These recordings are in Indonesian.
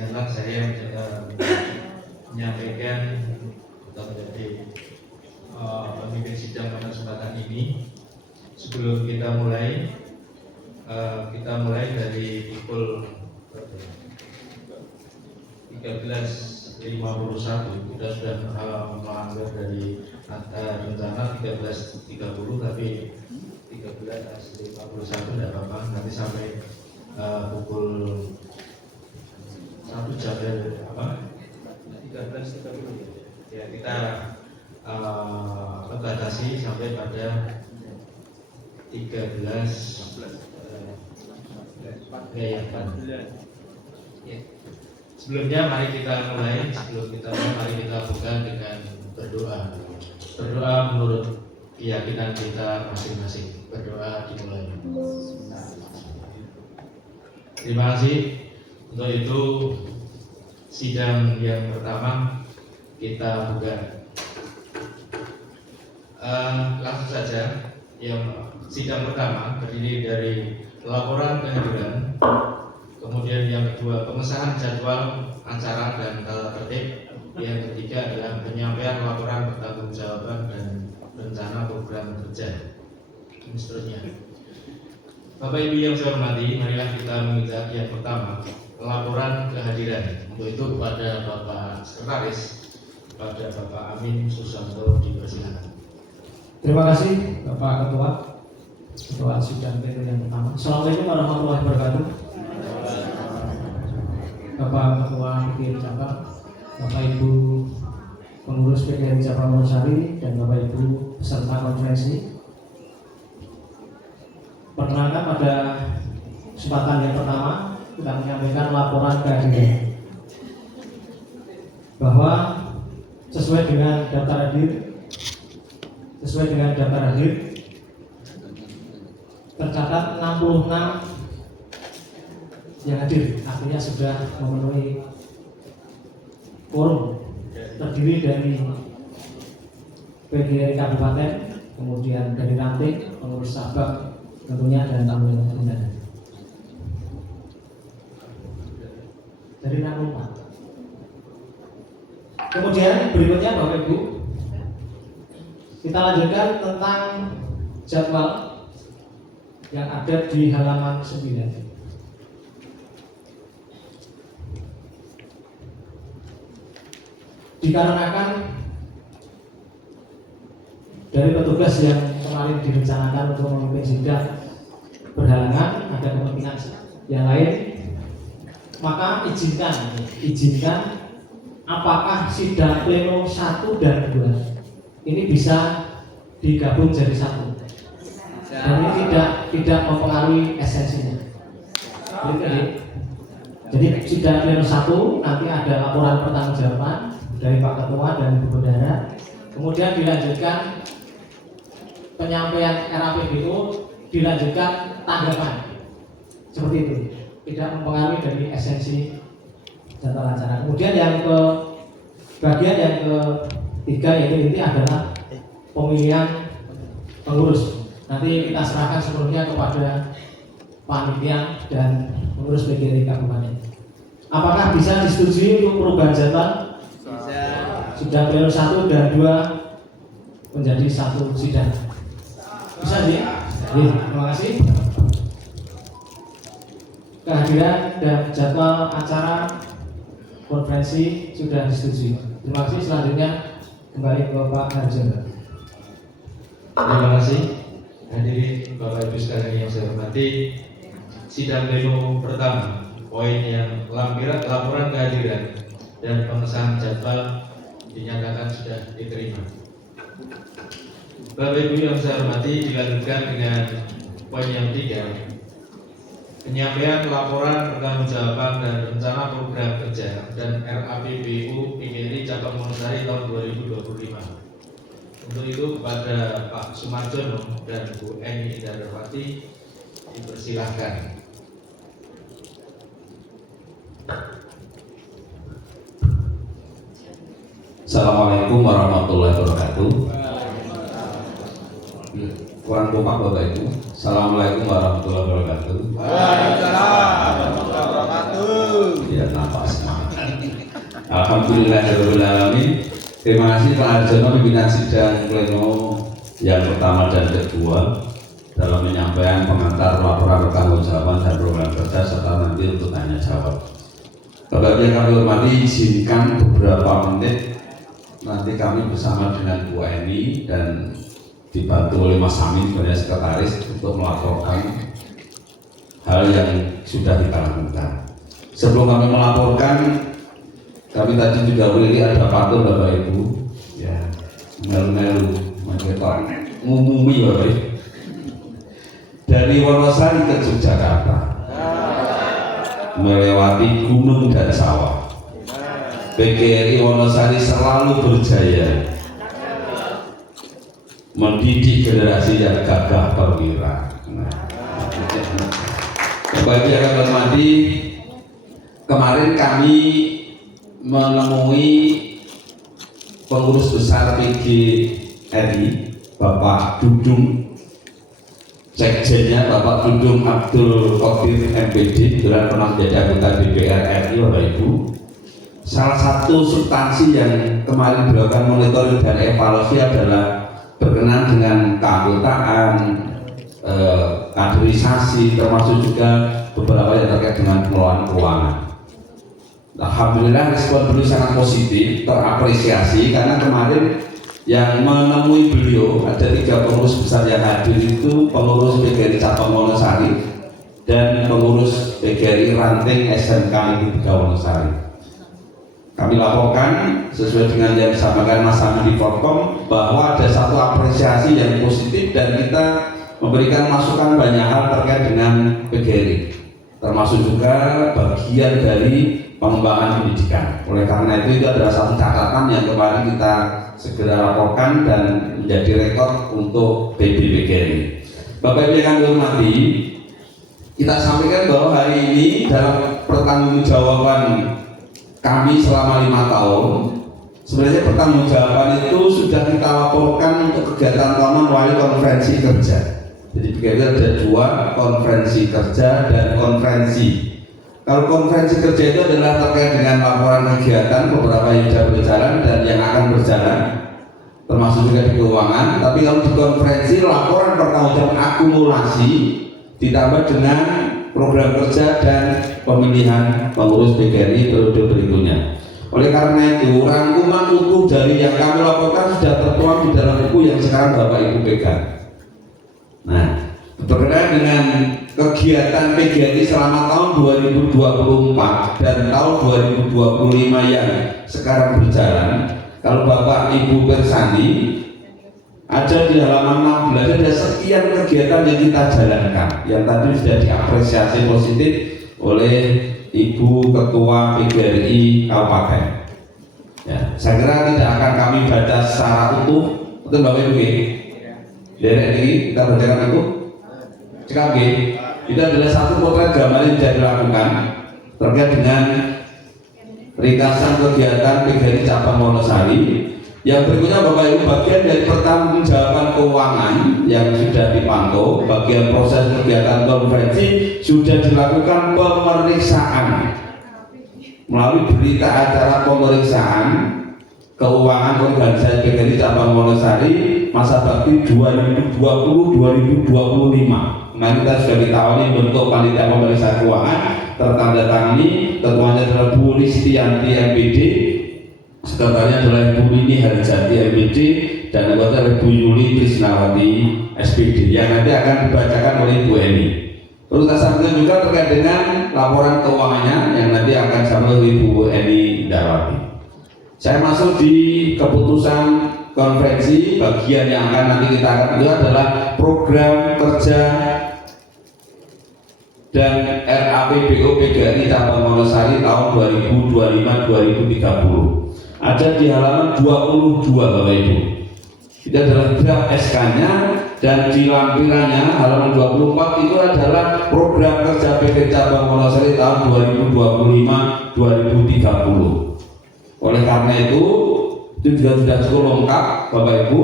Izinkanlah saya menyampaikan atau menjadi pemimpin sidang pada kesempatan ini. Sebelum kita mulai dari pukul 13.51 kita sudah melanggar dari rencana 13.30, tapi 13.51 tidak apa-apa, nanti sampai pukul 1 jam 13.30 ya, kita batasi sampai pada 13.14 ya. Sebelumnya mari kita mulai buka dengan berdoa menurut keyakinan kita masing-masing. Berdoa dimulai. Terima kasih. Untuk itu sidang yang pertama kita buka. Langsung saja. Yang sidang pertama terdiri dari laporan kehadiran, kemudian yang kedua pengesahan jadwal acara dan tata tertib, yang ketiga adalah penyampaian laporan pertanggungjawaban dan rencana program kerja, dan seterusnya. Bapak Ibu yang saya hormati, marilah kita melihat yang pertama, laporan kehadiran. Untuk itu kepada Bapak Sekretaris, kepada Bapak Amin Susanto, dipersilakan. Terima kasih Bapak Ketua sidang pleno yang pertama. Assalamualaikum warahmatullahi wabarakatuh. Bapak Ketua PGRI Cabang, Bapak Ibu pengurus PGRI Cabang Wonosari, dan Bapak Ibu peserta konferensi. Perkenalkan, pada kesempatan yang pertama kita menyampaikan laporan kehadiran bahwa sesuai dengan daftar hadir tercatat 66 yang hadir, artinya sudah memenuhi quorum, terdiri dari PGRI Kabupaten, kemudian dari ranting, pengurus cabang tentunya, dan tamu yang undangan dari 64. Kemudian berikutnya Bapak Ibu, kita lanjutkan tentang jadwal yang ada di halaman 9. Dikarenakan dari petugas yang kemarin direncanakan untuk memimpin sidang berhalangan, ada kepentingan yang lain, maka izinkan apakah sidang pleno 1 dan 2 ini bisa digabung jadi satu, dan ini tidak mempengaruhi esensinya. Jadi sidang pleno 1 nanti ada laporan pertanggungjawaban dari Pak Ketua dan Ibu Bendahara, kemudian dilanjutkan penyampaian RAPBO, dilanjutkan tanggapan, seperti itu, tidak mempengaruhi dari esensi jadwal acara. Kemudian bagian yang ketiga, yaitu inti adalah pemilihan pengurus. Nanti kita serahkan seluruhnya kepada panitia dan pengurus PGRI Kabupaten. Apakah bisa disetujui untuk perubahan jadwal? Bisa. Sidang pleno 1 dan 2 menjadi satu sidang. Bisa sih? Terima kasih. Kehadiran dan jadwal acara konferensi sudah disetujui. Terima kasih. Selanjutnya kembali ke Bapak Harjono. Terima kasih. Hadirin Bapak Ibu sekalian yang saya hormati, sidang pleno pertama, poin yang laporan kehadiran dan pengesahan jadwal dinyatakan sudah diterima. Bapak Ibu yang saya hormati, dilanjutkan dengan poin yang ketiga, penyampaian laporan pertanggungjawaban dan rencana program kerja dan RAPBU PGRI Cabang Wonosari tahun 2025. Untuk itu kepada Pak Sumarjono dan Bu Eni Indarwati dipersilahkan. Assalamualaikum warahmatullahi wabarakatuh. kurang kompak Bapak Ibu. Assalamualaikum warahmatullahi wabarakatuh. Waalaikumsalam warahmatullahi wabarakatuh. Ya, nampak semangat. Alhamdulillahirabbil alamin. Terima kasih Pak Arjono pimpinan sidang pleno yang pertama dan kedua dalam menyampaikan pengantar laporan pertanggungjawaban dan program kerja serta nanti untuk tanya jawab. Bapak Ibu yang kami hormati, izinkan beberapa menit nanti kami bersama dengan Bu Eni dan dibantu oleh Mas Amin sebagai sekretaris untuk melaporkan hal yang sudah kita lakukan. Sebelum kami melaporkan, kami tadi juga beli ada patung Bapak Ibu, ya melu-melu, mencetak ngumumi Bapak Ibu. Dari Wonosari ke Yogyakarta, melewati gunung dan sawah. PGRI Wonosari selalu berjaya mendidik generasi yang gagah perwira. Bapak Ibu yang kami hormati, kemarin kami menemui pengurus besar PGRI, Bapak Dudung, sekjennya Bapak Dudung Abdul Qadir MPD, kebetulan pernah menjadi anggota DPR RI Bapak Ibu. Salah satu substansi yang kemarin dilakukan monitoring dan evaluasi adalah berkenaan dengan keanggotaan, kaderisasi, termasuk juga beberapa yang terkait dengan pengelolaan keuangan. Alhamdulillah respon beliau sangat positif, terapresiasi karena kemarin yang menemui beliau ada 3 pengurus besar yang hadir itu pengurus PGRI Cabang Wonosari dan pengurus PGRI Ranting SMK Negeri 3 Wonosari. Kami laporkan sesuai dengan yang disampaikan Mas Amin di Forkom bahwa ada satu apresiasi yang positif dan kita memberikan masukan banyak hal terkait dengan PGRI, termasuk juga bagian dari pengembangan pendidikan. Oleh karena itu adalah satu catatan yang kemarin kita segera laporkan dan menjadi rekor untuk PGRI. Bapak Ibu yang kami hormati, kita sampaikan bahwa hari ini dalam pertanggungjawaban kami selama 5 tahun, sebenarnya pertanggungjawaban itu sudah kita laporkan untuk kegiatan tahunan melalui konferensi kerja. Jadi PGRI ada 2, konferensi kerja dan konferensi. Kalau konferensi kerja itu adalah terkait dengan laporan kegiatan beberapa yang sudah berjalan dan yang akan berjalan, termasuk juga di keuangan. Tapi kalau di konferensi, laporan pertanggungjawaban akumulasi ditambah dengan program kerja dan pemilihan pengurus PGRI periode berikutnya. Oleh karena itu, rangkuman utuh dari yang kami laporkan sudah tertuang di dalam buku yang sekarang Bapak Ibu pegang. Nah, berkenaan dengan kegiatan PGRI selama tahun 2024 dan tahun 2025 yang sekarang berjalan, kalau Bapak Ibu bersani, ada di halaman 16 ada sekian kegiatan yang kita jalankan yang tadi sudah diapresiasi positif oleh Ibu Ketua PGRI Kabupaten. Ya, saya kira tidak akan kami baca secara utuh, betul Bapak Ibu. Dari ini kita bacakan itu. CKG itu adalah satu potret gambar yang sudah dilakukan terkait dengan ringkasan kegiatan PGRI Cabang Wonosari. Yang berikutnya Bapak Ibu, bagian dari pertanggungjawaban keuangan yang sudah dipantau, bagian proses kegiatan konferensi sudah dilakukan pemeriksaan melalui berita acara pemeriksaan keuangan organisasi PGRI Cabang Wonosari masa bakti 2020-2025. Nah, kita sudah ditawari bentuk panitia pemeriksa keuangan, tertandatangani, ketuanya adalah Bu Listianti MPD, sekretarinya adalah Ibu Nini Harijati MPD, dan anggota adalah Bu Yuli Krisnawati SPD yang nanti akan dibacakan oleh Bu Eni. Perlu kita sampaikan juga terkait dengan laporan keuangannya yang nanti akan disampaikan oleh Bu Eni Darwati. Saya masuk di keputusan konferensi. Bagian yang akan nanti kita akan lihat adalah program kerja dan RAPBO PGRI Cabang Wonosari tahun 2025-2030. Ada di halaman 22 Bapak Ibu. Itu adalah draft SK-nya dan di lampirannya halaman 24 itu adalah program kerja PGRI Cabang Wonosari tahun 2025-2030. Oleh karena itu juga sudah cukup lengkap Bapak Ibu.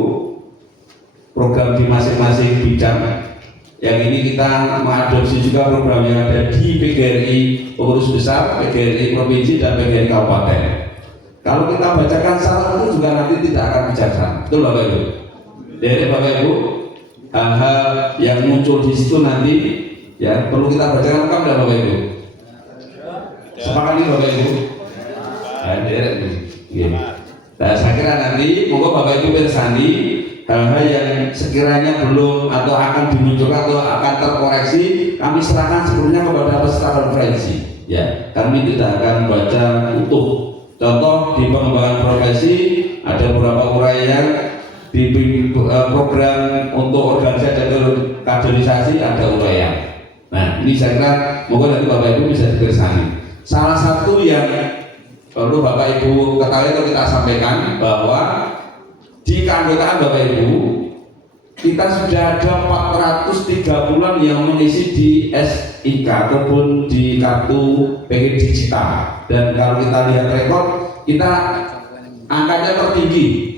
program di masing-masing bidang. Yang ini kita mengadopsi juga program yang ada di PGRI pengurus besar, PGRI provinsi dan PGRI kabupaten. Kalau kita bacakan syarat itu juga nanti tidak akan bijaksana, betul Bapak Ibu? Dari Bapak Ibu, hal-hal yang muncul di situ nanti ya perlu kita bacakan lengkap ya Bapak Ibu. Sepakat nih Bapak Ibu. Nah, saya kira nanti monggo Bapak Ibu bersani hal-hal yang sekiranya belum atau akan dimunculkan atau akan terkoreksi, kami serahkan sebelumnya kepada peserta konferensi. Ya, kami tidak akan baca utuh. Contoh di pengembangan profesi ada beberapa uraian, di program untuk organisasi dan kaderisasi ada uraian. Nah, ini saya kira monggo nanti Bapak Ibu bisa dibersani. Salah satu yang perlu Bapak Ibu ketahui atau kita sampaikan bahwa di keanggotaan Bapak Ibu kita sudah ada 430-an yang mengisi di SIK ataupun di kartu PG digital, dan kalau kita lihat rekor kita angkanya tertinggi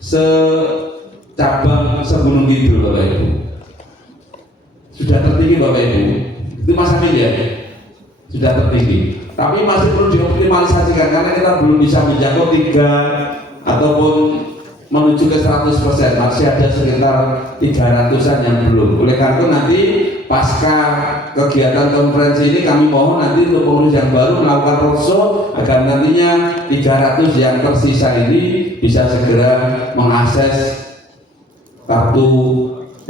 secabang segunung kidul Bapak Ibu, sudah tertinggi Bapak Ibu, itu Mas Amin ya, sudah tertinggi, tapi masih perlu dioptimalisasikan karena kita belum bisa menjangkau 3 ataupun menuju ke 100%, masih ada sekitar 300-an yang belum. Oleh karena itu nanti pasca kegiatan konferensi ini kami mohon nanti untuk pengurus yang baru melakukan roadshow agar nantinya 300 yang tersisa ini bisa segera mengakses kartu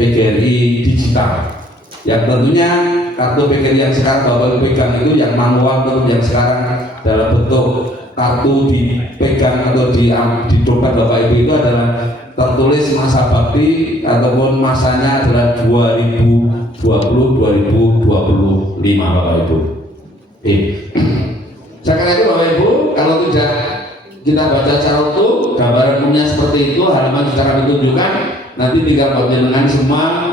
PGRI digital. Yang tentunya kartu PGRI yang sekarang Bapak Ibu pegang itu yang manual atau yang sekarang dalam bentuk kartu dipegang atau di dompet Bapak Ibu itu adalah tertulis masa bakti ataupun masanya adalah 2020-2025 Bapak Ibu. Saya kira itu Bapak Ibu, kalau tidak kita baca secara utuh, gambaran umumnya seperti itu, halaman secara ditunjukkan, nanti tinggal panjenengan semua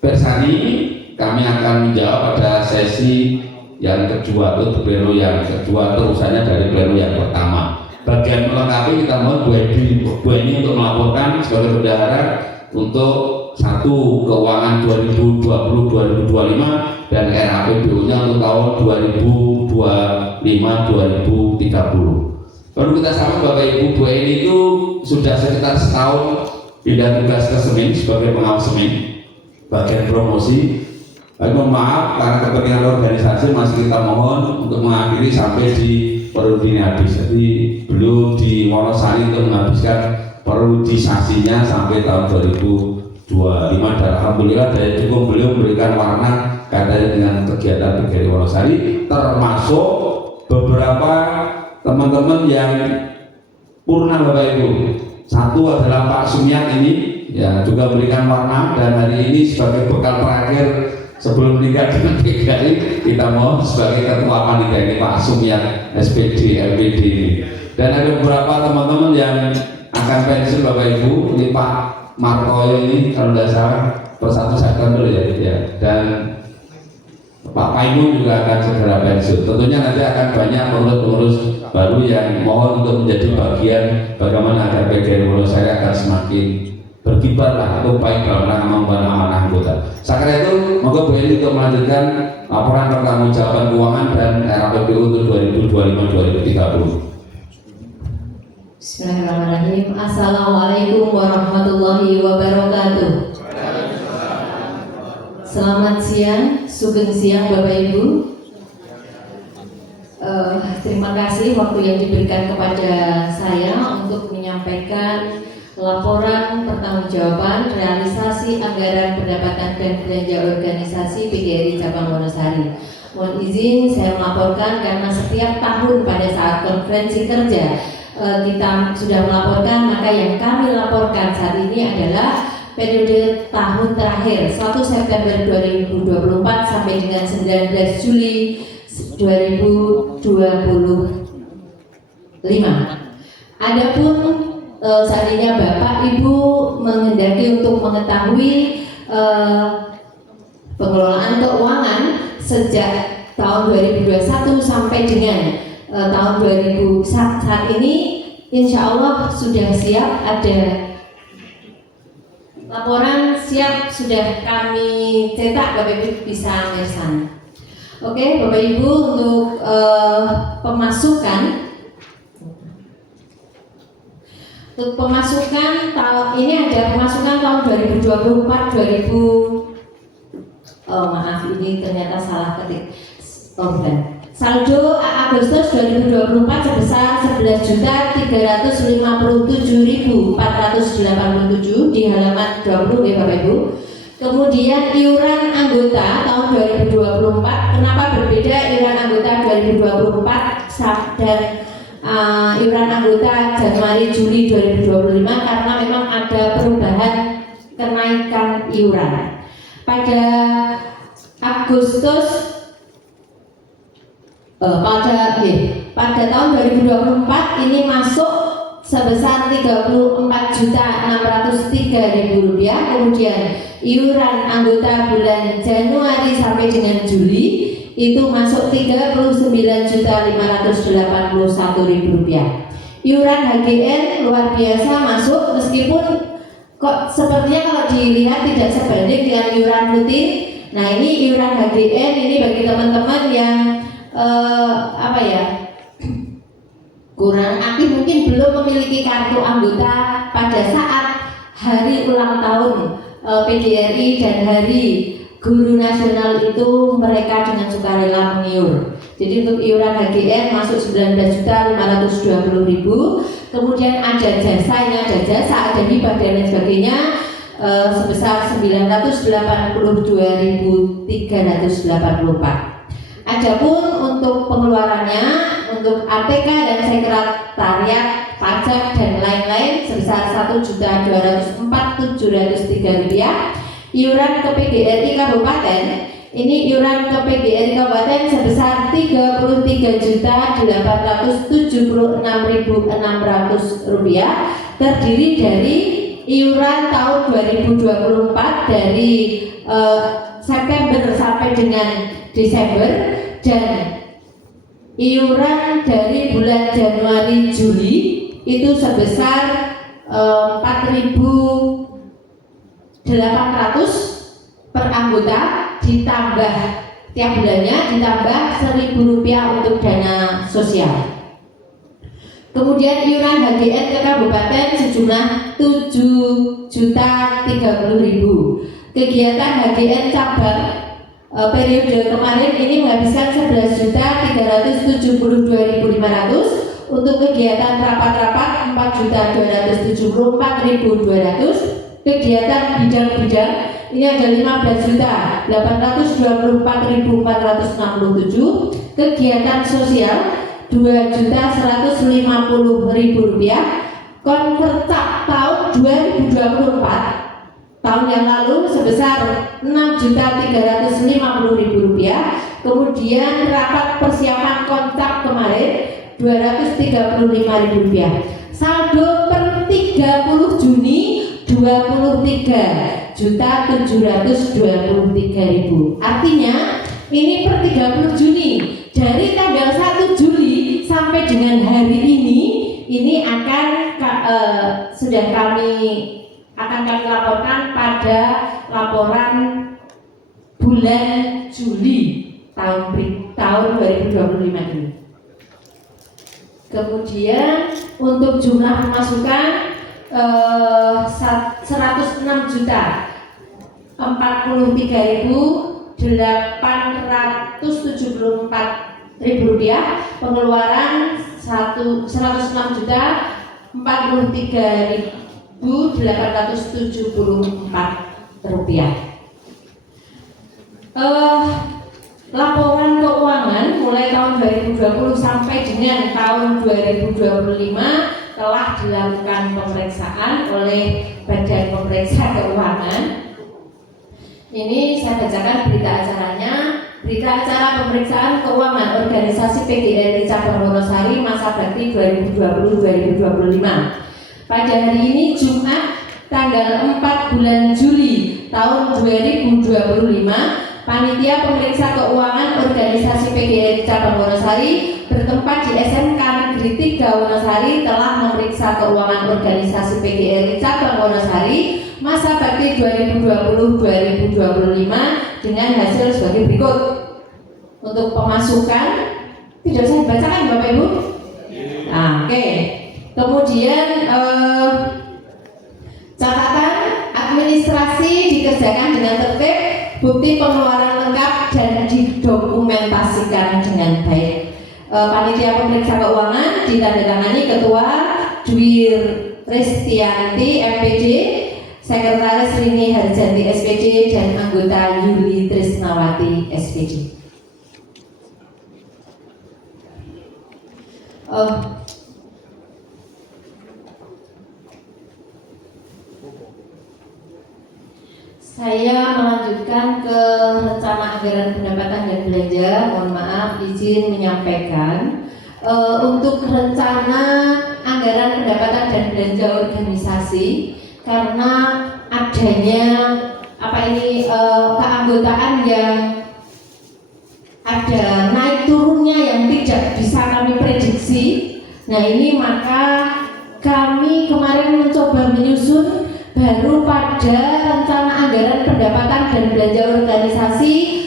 bersani, kami akan menjawab pada sesi yang kedua atau pleno yang kedua terusannya dari pleno yang pertama. Bagian melengkapi kita mohon Bu Eni untuk melaporkan sebagai bendahara untuk 1 keuangan 2020-2025 dan RAPBU-nya untuk tahun 2025-2030. Perlu kita sampaikan Bapak Ibu, Bu Eni itu sudah sekitar setahun pindah tugas ke Semin sebagai pengawas Semin bagian promosi. Tapi mohon maaf karena kepentingan organisasi masih kita mohon untuk mengakhiri sampai di periode ini habis. Jadi belum di Wonosari untuk menghabiskan periodisasinya sampai tahun 2025 dan alhamdulillah daya dukung beliau memberikan warna katanya dengan kegiatan PGRI Wonosari, termasuk beberapa teman-teman yang purna Bapak Ibu. Satu adalah Pak Sumiat ini ya juga memberikan warna, dan hari ini sebagai bekal terakhir sebelum menikah dengan PGRI kita mau sebagai ketua panitia ini Pak Sumiat SPD LPD ini. Dan ada beberapa teman-teman yang akan pensiun Bapak Ibu, ini Pak Martoyo ini kalau tidak salah per 1 September ya, dan Pak Paimun juga akan segera pensiun. Tentunya nanti akan banyak pengurus-pengurus baru yang mohon untuk menjadi bagian bagaimana agar PGRI Wonosari akan semakin berkibar lah atau baik dalam rangka membantu amanah anggota. Saya itu moga Bu Eni untuk melanjutkan laporan pertanggungjawaban keuangan dan RAPBU untuk 2025-2030. Bismillahirrahmanirrahim. Assalamualaikum warahmatullahi wabarakatuh. Selamat siang, sugeng siang Bapak Ibu. Terima kasih waktu yang diberikan kepada saya untuk menyampaikan laporan pertanggungjawaban realisasi anggaran pendapatan dan belanja organisasi PGRI Cabang Wonosari. Mohon izin saya melaporkan karena setiap tahun pada saat konferensi kerja kita sudah melaporkan, maka yang kami laporkan saat ini adalah periode tahun terakhir 1 September 2024 sampai dengan 19 Juli 2025. Adapun seandainya Bapak Ibu menghendaki untuk mengetahui pengelolaan keuangan sejak tahun 2021 sampai dengan tahun 2000 saat ini, insya Allah sudah siap ada laporan siap sudah kami cetak, Bapak Ibu bisa mirsani. Oke, Bapak Ibu, untuk pemasukan. Untuk pemasukan tahun ini ada pemasukan tahun 2024 maaf, ini ternyata salah ketik. Bukan. Saldo Agustus 2024 sebesar 11.357.487 di halaman 20 ya Bapak Ibu. Kemudian iuran anggota tahun 2024, kenapa berbeda iuran anggota 2024 dan iuran anggota Januari Juli 2025? Karena memang ada perubahan kenaikan iuran. Pada Agustus pada tahun 2024 ini masuk sebesar Rp34.603.000. Kemudian iuran anggota bulan Januari sampai dengan Juli itu masuk Rp39.581.000. Iuran HGN luar biasa masuk, meskipun kok sepertinya kalau dilihat tidak sebanding dengan iuran rutin. Nah, ini iuran HGN ini bagi teman-teman yang kurang aktif, mungkin belum memiliki kartu anggota pada saat hari ulang tahun PGRI dan hari Guru Nasional itu mereka dengan sukarela mengiur. Jadi untuk iuran HGN masuk 19.520.000. Kemudian ada jasa, ini ada jasa, ada hibah dan lain sebagainya sebesar 982.384. Adapun untuk pengeluarannya, untuk APK dan sekretariat pajak dan lain-lain sebesar Rp1.204.703. Iuran ke PGRI Kabupaten, ini iuran ke PGRI Kabupaten sebesar Rp33.876.600, terdiri dari iuran tahun 2024 dari September sampai dengan Desember, dan iuran dari bulan Januari Juli itu sebesar 4.800 per anggota, ditambah tiap bulannya ditambah Rp1.000 untuk dana sosial. Kemudian iuran HGN ke kabupaten sejumlah Rp7.030.000. Kegiatan HGN cabang periode kemarin ini menghabiskan Rp11.372.500. Untuk kegiatan rapat-rapat Rp4.274.200. Kegiatan bidang-bidang ini ada Rp15.824.467. Kegiatan sosial Rp2.150.000. Konvercap tahun 2024 tahun yang lalu sebesar Rp6.350.000. Kemudian rapat persiapan kontrak kemarin Rp235.000. Saldo per 30 Juni Rp23.723.000. Artinya ini per 30 Juni, dari tanggal 1 Juli sampai dengan hari ini akan kami laporkan pada laporan bulan Juli tahun 2025 ini. Kemudian untuk jumlah pemasukan 106.043.874.000 rupiah, pengeluaran 106.043.874 rupiah. Laporan keuangan mulai tahun 2020 sampai dengan tahun 2025 telah dilakukan pemeriksaan oleh Badan Pemeriksa Keuangan. Ini saya bacakan berita acaranya. Berita acara pemeriksaan keuangan organisasi PGRI Cabang Wonosari masa bakti 2020-2025. Pada hari ini Jumat tanggal 4 bulan Juli tahun 2025, Panitia Pemeriksa Keuangan organisasi PGRI Cabang Wonosari bertempat di SMK Negeri 3 Wonosari telah memeriksa keuangan organisasi PGRI Cabang Wonosari masa bakti 2020-2025 dengan hasil sebagai berikut. Untuk pemasukan tidak usah dibacakan Bapak Ibu. Nah, oke. Kemudian catatan administrasi dikerjakan dengan tertib, bukti pengeluaran lengkap dan didokumentasikan dengan baik. Panitia pemeriksa keuangan ditandatangani Ketua Dwi Ristianti MPD, Sekretaris Rini Harjanti SPJ, dan anggota Yuli Trisnawati SPJ. Saya melanjutkan ke rencana anggaran pendapatan dan belanja. Mohon maaf, izin menyampaikan untuk rencana anggaran pendapatan dan belanja organisasi, karena adanya keanggotaan yang ada naik turunnya yang tidak bisa kami prediksi. Nah, ini maka kami kemarin mencoba menyusun baru pada rencana anggaran pendapatan dan belanja organisasi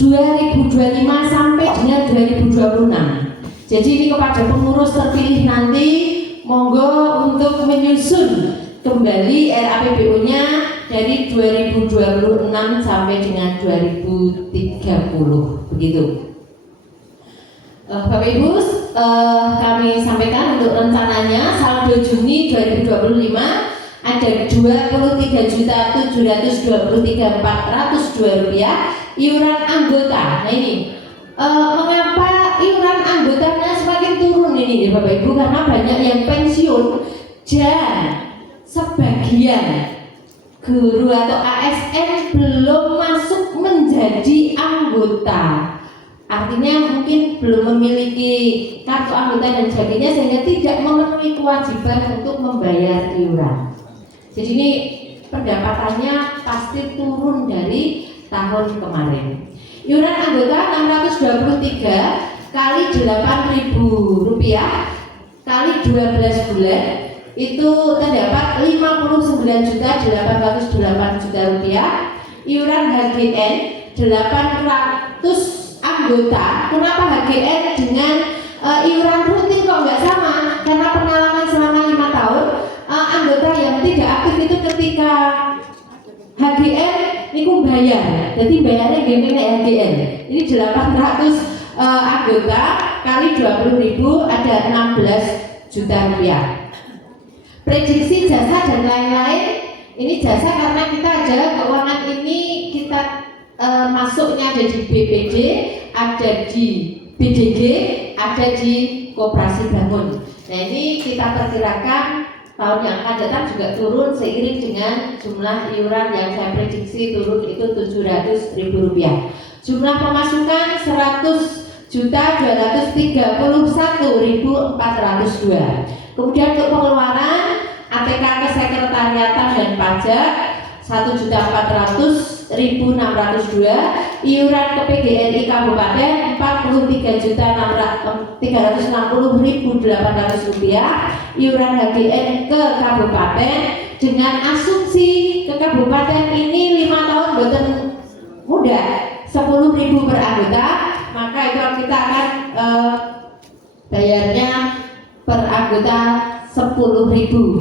2025 sampai dengan 2026. Jadi ini kepada pengurus terpilih nanti, monggo untuk menyusun kembali RAPBO-nya dari 2026 sampai dengan 2030, begitu. Bapak Ibu, kami sampaikan untuk rencananya saldo Juni 2025 ada Rp23.723.402 iuran anggota. Nah ini mengapa iuran anggotanya semakin turun ini Bapak Ibu? Karena banyak yang pensiun dan sebagian guru atau ASN belum masuk menjadi anggota. Artinya mungkin belum memiliki kartu anggota dan sebagainya, sehingga tidak memenuhi kewajiban untuk membayar iuran. Jadi ini pendapatannya pasti turun dari tahun kemarin. Iuran anggota 623 kali Rp8.000 kali 12 bulan itu terdapat Rp59.808.000. Iuran HGN 800 anggota. Kenapa HGN dengan iuran rutin kok nggak sama? Karena pengalaman selama 5 tahun anggota yang tidak aktif itu ketika HGN niku bayar. Jadi bayarnya gini HGN. Ini 800 anggota kali 20.000 ada Rp16 juta. Prediksi jasa dan lain-lain. Ini jasa karena kita ada keuangan ini kita masuknya ada di BPD, ada di BDG, ada di Koperasi Bangun. Nah ini kita perkirakan tahun yang akan datang juga turun seiring dengan jumlah iuran yang saya prediksi turun itu Rp700.000. Jumlah pemasukan Rp100.231.402. Kemudian untuk pengeluaran APK kesekretariatan dan pajak Rp1.400.602, iuran ke PGRI Kabupaten Rp43.360.800, iuran HGN ke Kabupaten dengan asumsi ke Kabupaten ini 5 tahun boten muda 10.000 per anggota, maka itu kita akan bayarnya per anggota 10.000,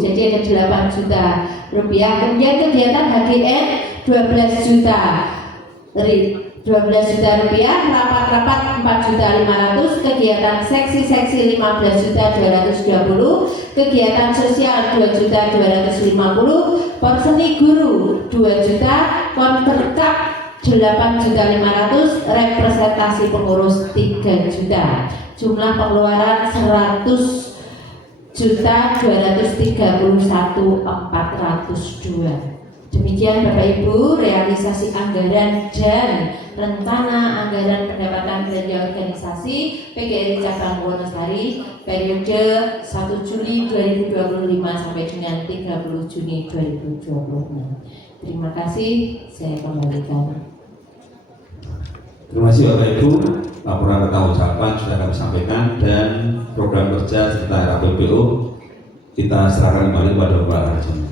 jadi ada 8 juta rupiah. Kemudian kegiatan HGN 12 juta rupiah, rapat-rapat 4.500.000, kegiatan seksi-seksi 15.220.000, kegiatan sosial 2.250.000, perseni guru 2 juta, konverkap 8.500.000, representasi pengurus 3 juta. Jumlah pengeluaran 100.231.402. Demikian Bapak Ibu realisasi anggaran dan rencana anggaran pendapatan belanja organisasi PGRI Cabang Wonosari periode 1 Juli 2025 sampai dengan 30 Juni 2026. Terima kasih, saya kembalikan. Terima kasih Bapak Ibu. Laporan pertanggungjawaban sudah kami sampaikan dan program kerja serta RAPBO kita serahkan kembali kepada Bapak Harjono.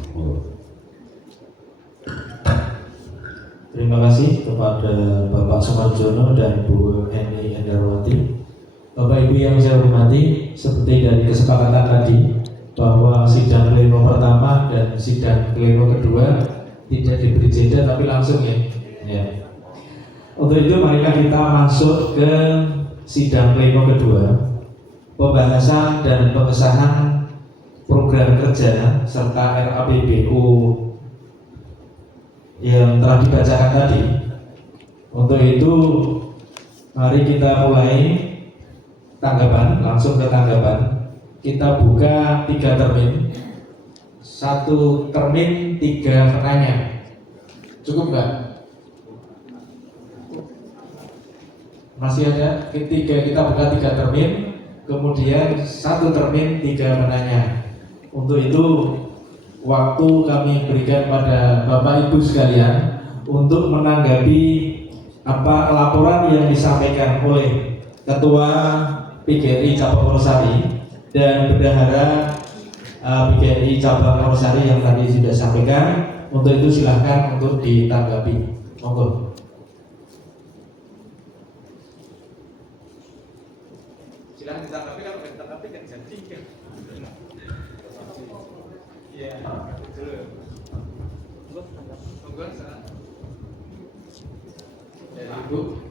Terima kasih kepada Bapak Sumarjono dan Bu Eni Endarwati. Bapak Ibu yang saya hormati, seperti dari kesepakatan tadi bahwa sidang pleno pertama dan sidang pleno kedua tidak diberi jeda tapi langsung ya. Untuk itu marilah kita masuk ke sidang pleno kedua, pembahasan dan pengesahan program kerja serta RAPBU yang telah dibacakan tadi. Untuk itu mari kita mulai tanggapan, langsung ke tanggapan. Kita buka 3 termin, 1 termin 3 penanya. Cukup nggak? Masih ada kita buka 3 termin, kemudian 1 termin 3 penanya. Untuk itu waktu kami berikan pada Bapak Ibu sekalian untuk menanggapi apa laporan yang disampaikan oleh Ketua PGRI Cabang Wonosari dan Bendahara PGRI Cabang Wonosari yang tadi sudah sampaikan. Untuk itu silahkan untuk ditanggapi. Monggo. Silahkan ditanggapi, kalau nggak ditanggapi kan jadi. Iya, betul. Monggo, salah. Dari Ibu.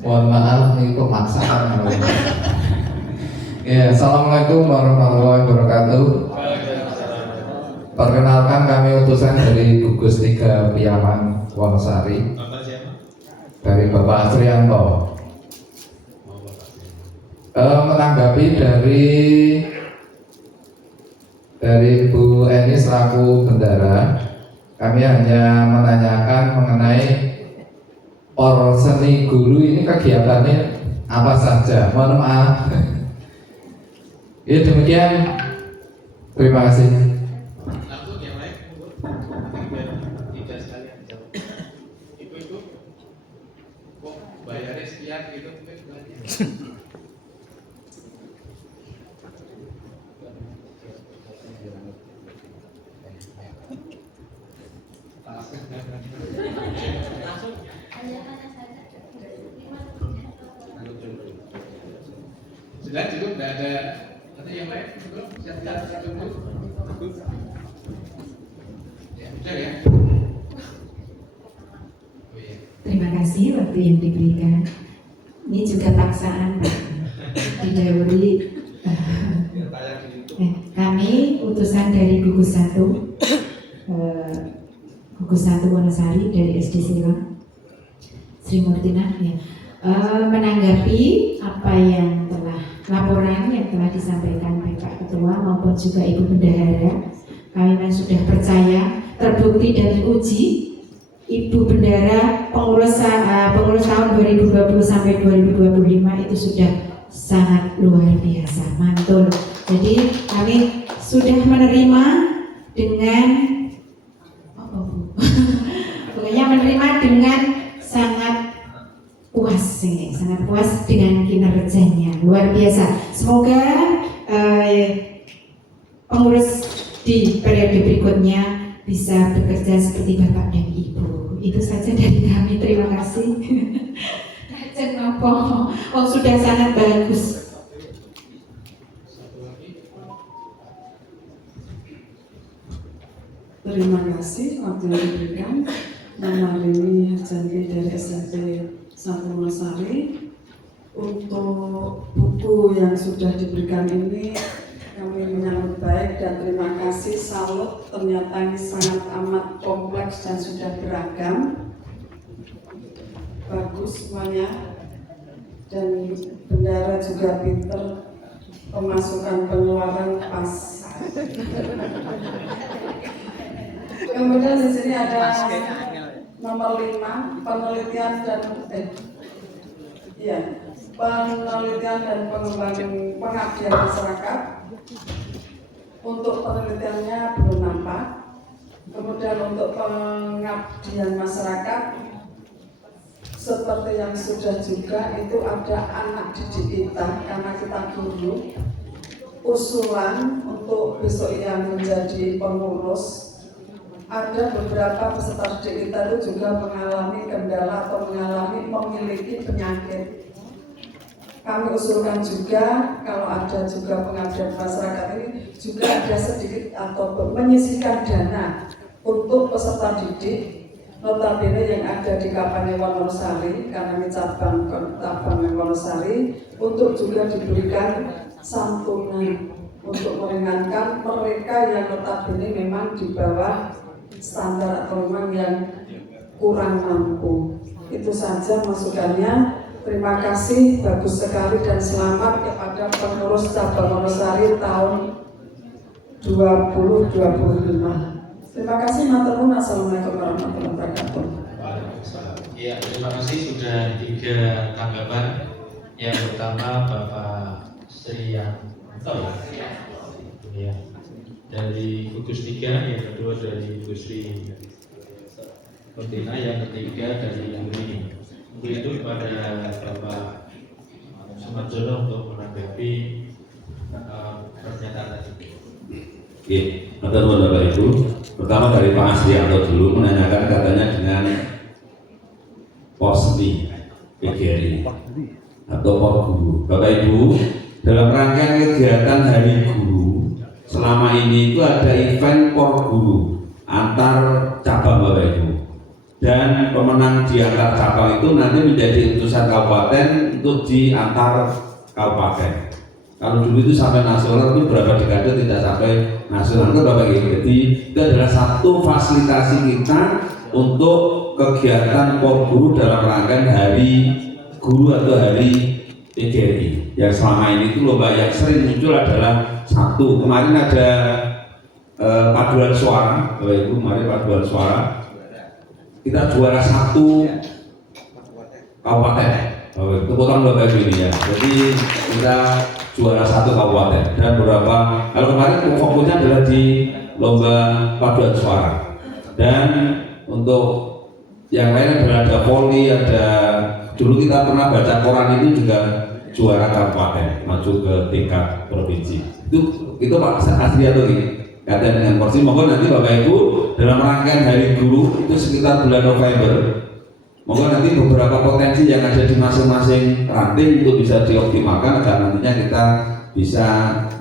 Mohon maaf, ini pemaksaan. Ya, assalamualaikum warahmatullahi wabarakatuh. Perkenalkan, kami utusan dari Gugus 3 Piaman Wonosari, dari Bapak Asrianto. Menanggapi dari Bu Eni selaku bendara, kami hanya menanyakan mengenai seni guru ini kegiatannya apa saja. Mohon maaf. Ya demikian. Terima kasih. Langsung yang lain, tidak sekalian jawab. Ibu-ibu, kok bayarnya sekian gitu? Sudah cukup, tidak ada. Ada yang lain? Cukup? Siap-siap cukup. Ya, sudah ya. Oh, iya. Terima kasih waktu yang diberikan. Ini juga paksaan, Pak. Didahului. Kami utusan dari gugus 1 Wonosari dari SD Silang Sri Murtina ya. Menanggapi apa yang laporan yang telah disampaikan Bapak Ketua maupun juga Ibu Bendahara, kami memang sudah percaya, terbukti dan diuji. Ibu Bendahara pengurus tahun 2020 sampai 2025 itu sudah sangat luar biasa, mantul. Jadi kami sudah menerima dengan pokoknya menerima dengan sangat puas dengan kinerjanya, luar biasa. Semoga pengurus di periode berikutnya bisa bekerja seperti Bapak dan Ibu. Itu saja dari kami, terima kasih. Sudah sangat bagus. Terima kasih waktu yang diberikan. Nama Rini Harjanti dari SMP 1 Wonosari. Untuk buku yang sudah diberikan ini kami menyambut baik dan terima kasih. Salut, ternyata ini sangat amat kompleks dan sudah beragam. Bagus semuanya. Dan bendara juga pinter, pemasukan pengeluaran pas. Kemudian di sini ada nomor 5, penelitian dan pengembangan pengabdian masyarakat. Untuk penelitiannya belum nampak. Kemudian untuk pengabdian masyarakat seperti yang sudah juga itu ada anak didik kita, karena kita guru, usulan untuk besok yang menjadi pengurus. Ada beberapa peserta didik kita itu juga mengalami kendala atau memiliki penyakit. Kami usulkan juga kalau ada juga pengaduan masyarakat ini juga ada sedikit atau menyisihkan dana untuk peserta didik notabene yang ada di Kapanewon Wonosari, karena ini cabang Wonosari, untuk juga diberikan santunan untuk meringankan mereka yang notabene memang di bawah standar atau memang yang kurang mampu. Itu saja masukannya. Terima kasih, bagus sekali dan selamat kepada pengurus cabang Wonosari tahun 2025. Terima kasih, matur nuwun. Assalamualaikum warahmatullahi wabarakatuh. Ya, terima kasih. Sudah 3 tanggapan. Yang pertama Bapak Sriyanto ya, dari gugus 3, yang kedua dari Ibu Sri Martina, yang ketiga dari Yuri. Untuk itu kepada Bapak Sumarjono untuk menanggapi pernyataan tadi. Oke, teman-teman Bapak Ibu. Pertama dari Pak Asrianto dulu menanyakan katanya dengan Posmi PGRI atau Por Guru. Bapak Ibu, dalam rangkaian kegiatan Hari Guru selama ini itu ada event Por Guru antar cabang Bapak Ibu. Dan pemenang di antar cabang itu nanti menjadi utusan kabupaten untuk di antar kabupaten. Kalau dulu itu sampai nasional itu berapa dekade tidak sampai nasional itu Bapak Ibu. Jadi itu adalah satu fasilitasi kita untuk kegiatan Por Guru dalam rangkaian Hari Guru atau Hari PGRI. Yang selama ini itu lomba yang sering muncul adalah satu. Kemarin ada paduan suara, Bapak Ibu, kemarin paduan suara. Kita juara 1 kabupaten. Itu potong Bapak Ibu ini ya. Jadi kita juara 1 kabupaten dan beberapa. Kalau kemarin fokusnya adalah di lomba paduan suara. Dan untuk yang lain adalah ada voli, ada dulu kita pernah baca koran itu juga juara kabupaten maju ke tingkat provinsi. Itu Pak Asrianto ini. Kaitan dengan porsi, mohon nanti Bapak Ibu dalam rangkaian Hari Guru itu sekitar bulan November, mohon nanti beberapa potensi yang ada di masing-masing ranting itu bisa dioptimalkan agar nantinya kita bisa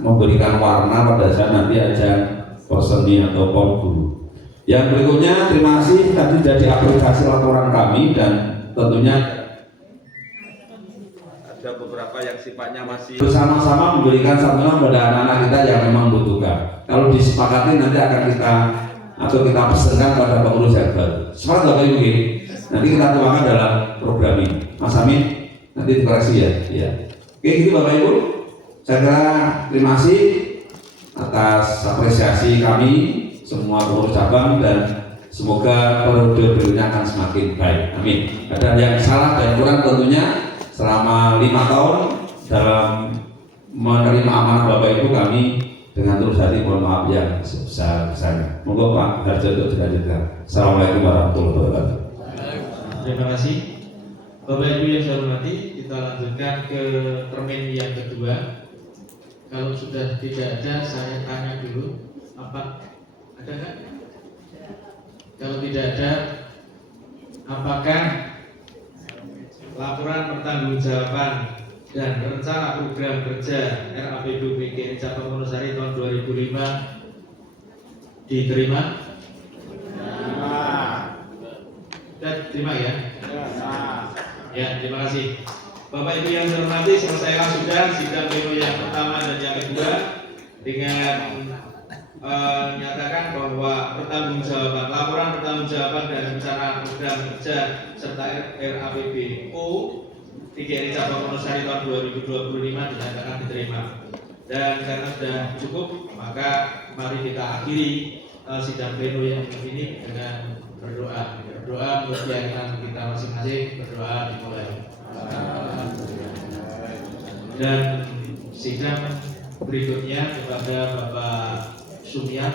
memberikan warna pada saat nanti ajang Porseni atau Por Guru. Yang berikutnya, terima kasih tadi jadi aplikasi laporan kami dan tentunya Ada beberapa yang sifatnya masih bersama-sama memberikan santunan pada anak-anak kita yang memang membutuhkan. Kalau disepakati nanti akan kita atau kita pesankan pada pengurus yang baru. Semangat Bapak Ibu, nanti kita tuangkan dalam program ini. Mas Amin, nanti dikoreksi ya. Ya. Oke, gitu Bapak Ibu. Saya kira terima kasih atas apresiasi kami semua pengurus cabang dan semoga periode berikutnya akan semakin baik. Amin. Ada yang salah dan kurang tentunya selama 5 tahun dalam menerima amanah Bapak Ibu kami dengan tulus hati mohon maaf yang sebesar-besarnya. Monggo Pak Harjo untuk dilanjutkan. Assalamualaikum warahmatullahi wabarakatuh. Terima kasih Bapak Ibu yang saya hormati. Kita lanjutkan ke termin yang kedua. Kalau sudah tidak ada, saya tanya dulu, apa ada nggak? Kalau tidak ada, apakah laporan pertanggungjawaban dan rencana program kerja RAPBP Cabang Wonosari tahun 2005 diterima? Terima ya? Ya, terima kasih. Bapak Ibu yang saya hormati, selesailah sudah sidang pleno yang pertama dan yang kedua dengan menyatakan bahwa laporan pertanggungjawaban dan rencana program kerja serta RAPBO PGRI Cabang Wonosari tahun 2025 dinyatakan diterima. Dan karena sudah cukup, maka mari kita akhiri sidang pleno yang ini dengan berdoa. Berdoa menurut keyakinan kita masing-masing. Berdoa dimulai. Dan sidang berikutnya kepada Bapak Sumiat.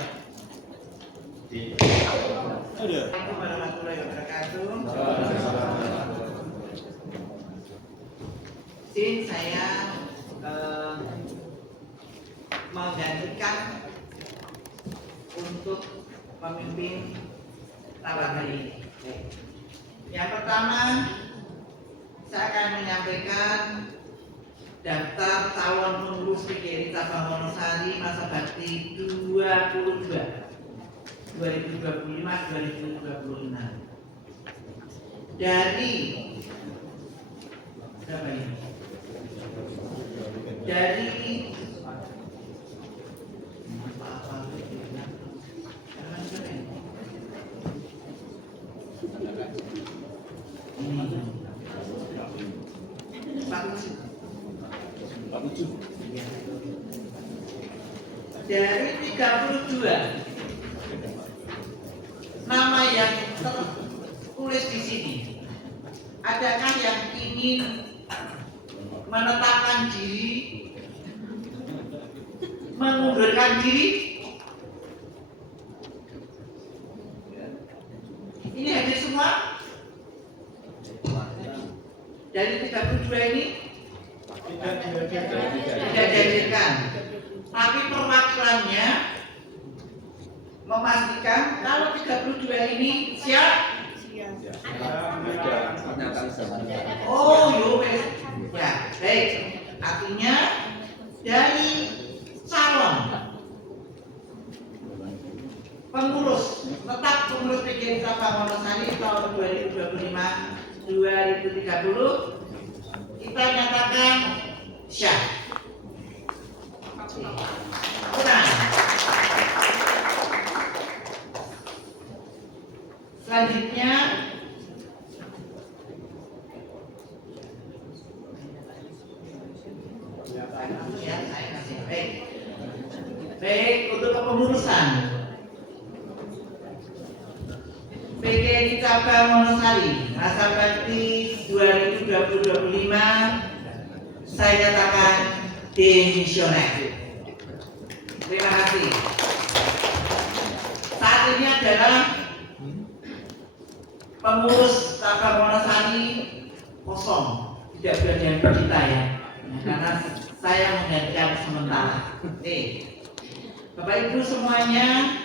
izin saya menggantikan untuk memimpin rapat hari ini. Yang pertama, saya akan menyampaikan daftar calon pengurus PGRI Cabang Wonosari masa bakti 2025-2026. Dari berapa ini? Dari dari 32 nama yang tertulis di sini, adakah yang ingin menetapkan diri, mengundurkan diri? Ini hadir semua? Dari 32 ini tidak dihadirkan, tapi perwakilannya memastikan kalau 32 ini siap. Oh, ya, baik. Artinya dari calon pengurus tetap pengurus PGRI Cabang Wonosari tahun 2025-2030 kita nyatakan syah. Tenang. Selanjutnya baik untuk kepengurusan PGRI Cabang Wonosari masa bakti 2025 saya katakan demisioner. Terima kasih. Saat ini adalah pengurus Cabang Wonosari kosong, tidak berada yang kita ya, karena saya menggantikan sementara. Bapak Ibu semuanya,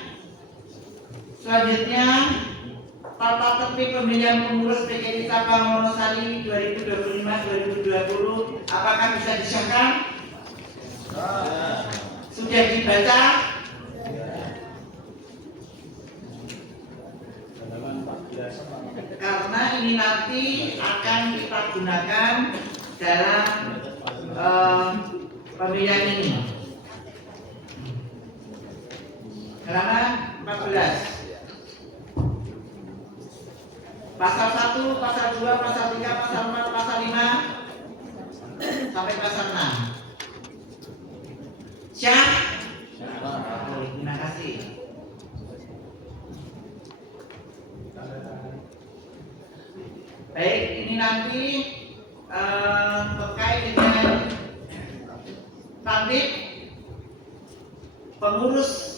selanjutnya tata tertib pemilihan pengurus PGRI Cabang Wonosari 2025-2020 apakah bisa disahkan? Sudah dibaca? Karena ini nanti akan kita gunakan dalam pemilihan ini. Halaman 14. Pasal 1, pasal 2, pasal 3, pasal 4, pasal 5 sampai pasal 6. Siap? Terima kasih. Baik, ini nanti terkait dengan tatib pengurus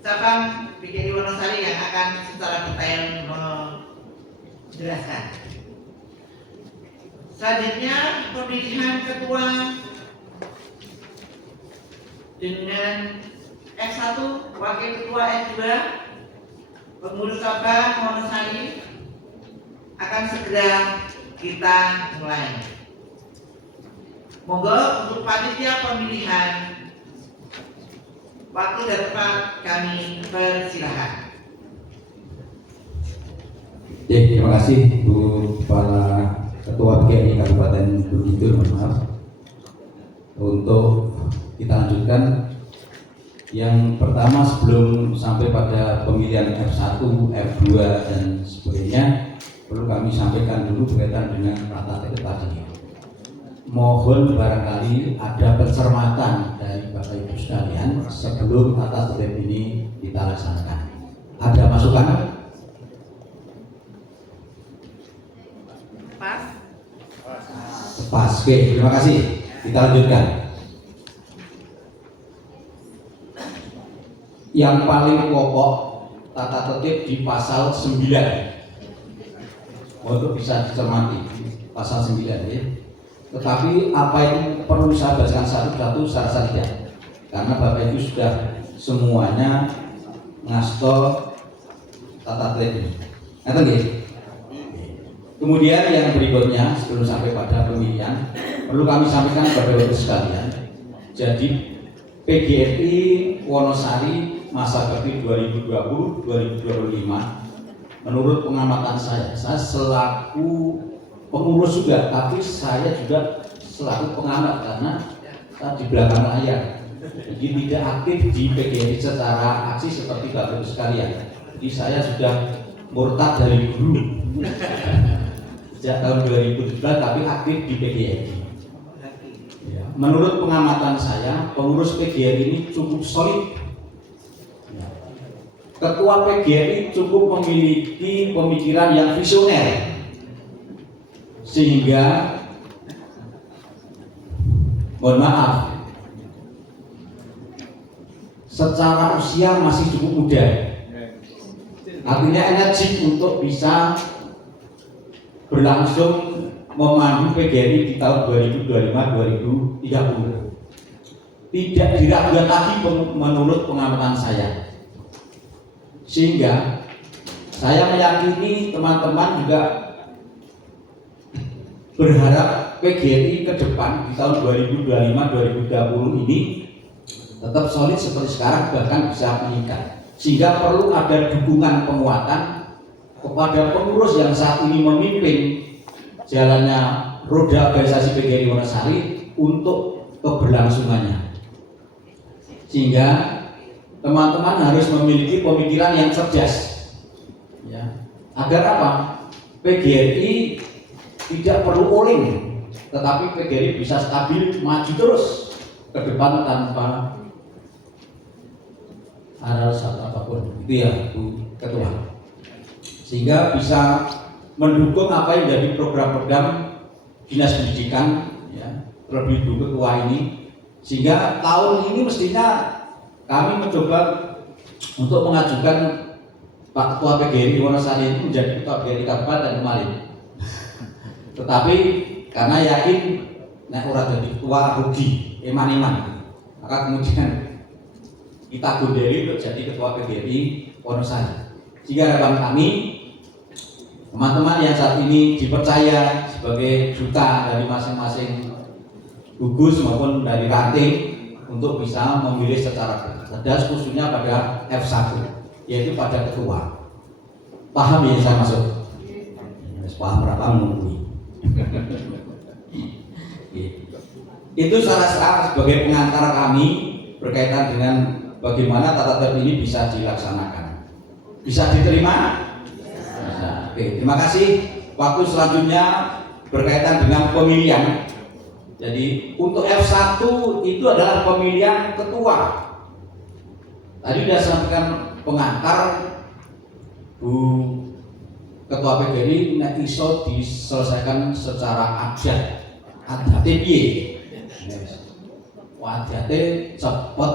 cabang PGRI Wonosari yang akan secara detail menjelaskan. Selanjutnya pemilihan ketua dengan F1, wakil ketua F2, pengurus cabang Wonosari akan segera kita mulai. Monggo untuk panitia pemilihan waktu dan tempat kami persilahkan. Terima kasih Bu Kepala Ketua PGRI Kabupaten Gunung Kidul. Maaf. Untuk kita lanjutkan yang pertama sebelum sampai pada pemilihan F1, F2 dan sebagainya, perlu kami sampaikan dulu berkaitan dengan tata tertib tadi. Mohon barangkali ada pencermatan dari Bapak Ibu sekalian sebelum tata tertib ini kita laksanakan. Ada masukan? Pas. Oke, terima kasih. Kita lanjutkan. Yang paling pokok tata tertib di pasal 9. Untuk bisa dicermati pasal 9 ya. Tetapi apa yang perlu saya bacakan satu-satu saya rasa tidak, karena Bapak Ibu sudah semuanya ngasto tata tertib. Kemudian yang berikutnya sebelum sampai pada pemilihan perlu kami sampaikan kepada Bapak sekalian. Jadi PGRI Wonosari masa bakti 2020-2025 menurut pengamatan saya selaku pengurus juga, tapi saya juga selaku pengamat karena di belakang layar. Jadi tidak aktif di PGRI secara aksi seperti Bapak Ibu sekalian. Jadi saya sudah murtad dari guru sejak tahun 2017, tapi aktif di PGRI. Menurut pengamatan saya, pengurus PGRI ini cukup solid. Ketua PGRI cukup memiliki pemikiran yang visioner, sehingga mohon maaf, secara usia masih cukup muda. Artinya energi untuk bisa berlangsung memandu PGRI di tahun 2025-2030 tidak diragukan lagi menurut pengamatan saya. Sehingga saya meyakini teman-teman juga berharap PGRI ke depan di tahun 2025-2030 ini tetap solid seperti sekarang, bahkan bisa meningkat. Sehingga perlu ada dukungan penguatan kepada pengurus yang saat ini memimpin jalannya roda organisasi PGRI Wonosari untuk keberlangsungannya. Sehingga teman-teman harus memiliki pemikiran yang cerdas, ya, agar apa? PGRI tidak perlu oleng, tetapi PGRI bisa stabil maju terus ke depan tanpa harus apapun, itu ya Bu Ketua. Sehingga bisa mendukung apa yang menjadi program-program Dinas Pendidikan, ya, terlebih Bu Ketua ini. Sehingga tahun ini mestinya kami mencoba untuk mengajukan Pak Ketua PGRI Wonosari ini menjadi Ketua PGRI Kabupaten kemarin. Tetapi karena yakin nek ora dadi ketua rugi eman-eman, maka kemudian kita gondeli untuk jadi Ketua PGRI Wonosari. Sehingga harapan kami teman-teman yang saat ini dipercaya sebagai duta dari masing-masing gugus maupun dari ranting untuk bisa memilih secara cerdas, khususnya pada F1, yaitu pada ketua. Paham ya saya maksud? Paham berapa menunggui? Itu salah sebagai pengantar kami berkaitan dengan bagaimana tata tertib ini bisa dilaksanakan. Bisa diterima? Bisa. Oke, terima kasih. Waktu selanjutnya berkaitan dengan pemilihan. Jadi untuk F1 itu adalah pemilihan ketua. Tadi sudah sampaikan pengantar Bu Ketua PGRI nek iso diselesaikan secara adat. Adate piye? Adate cepet,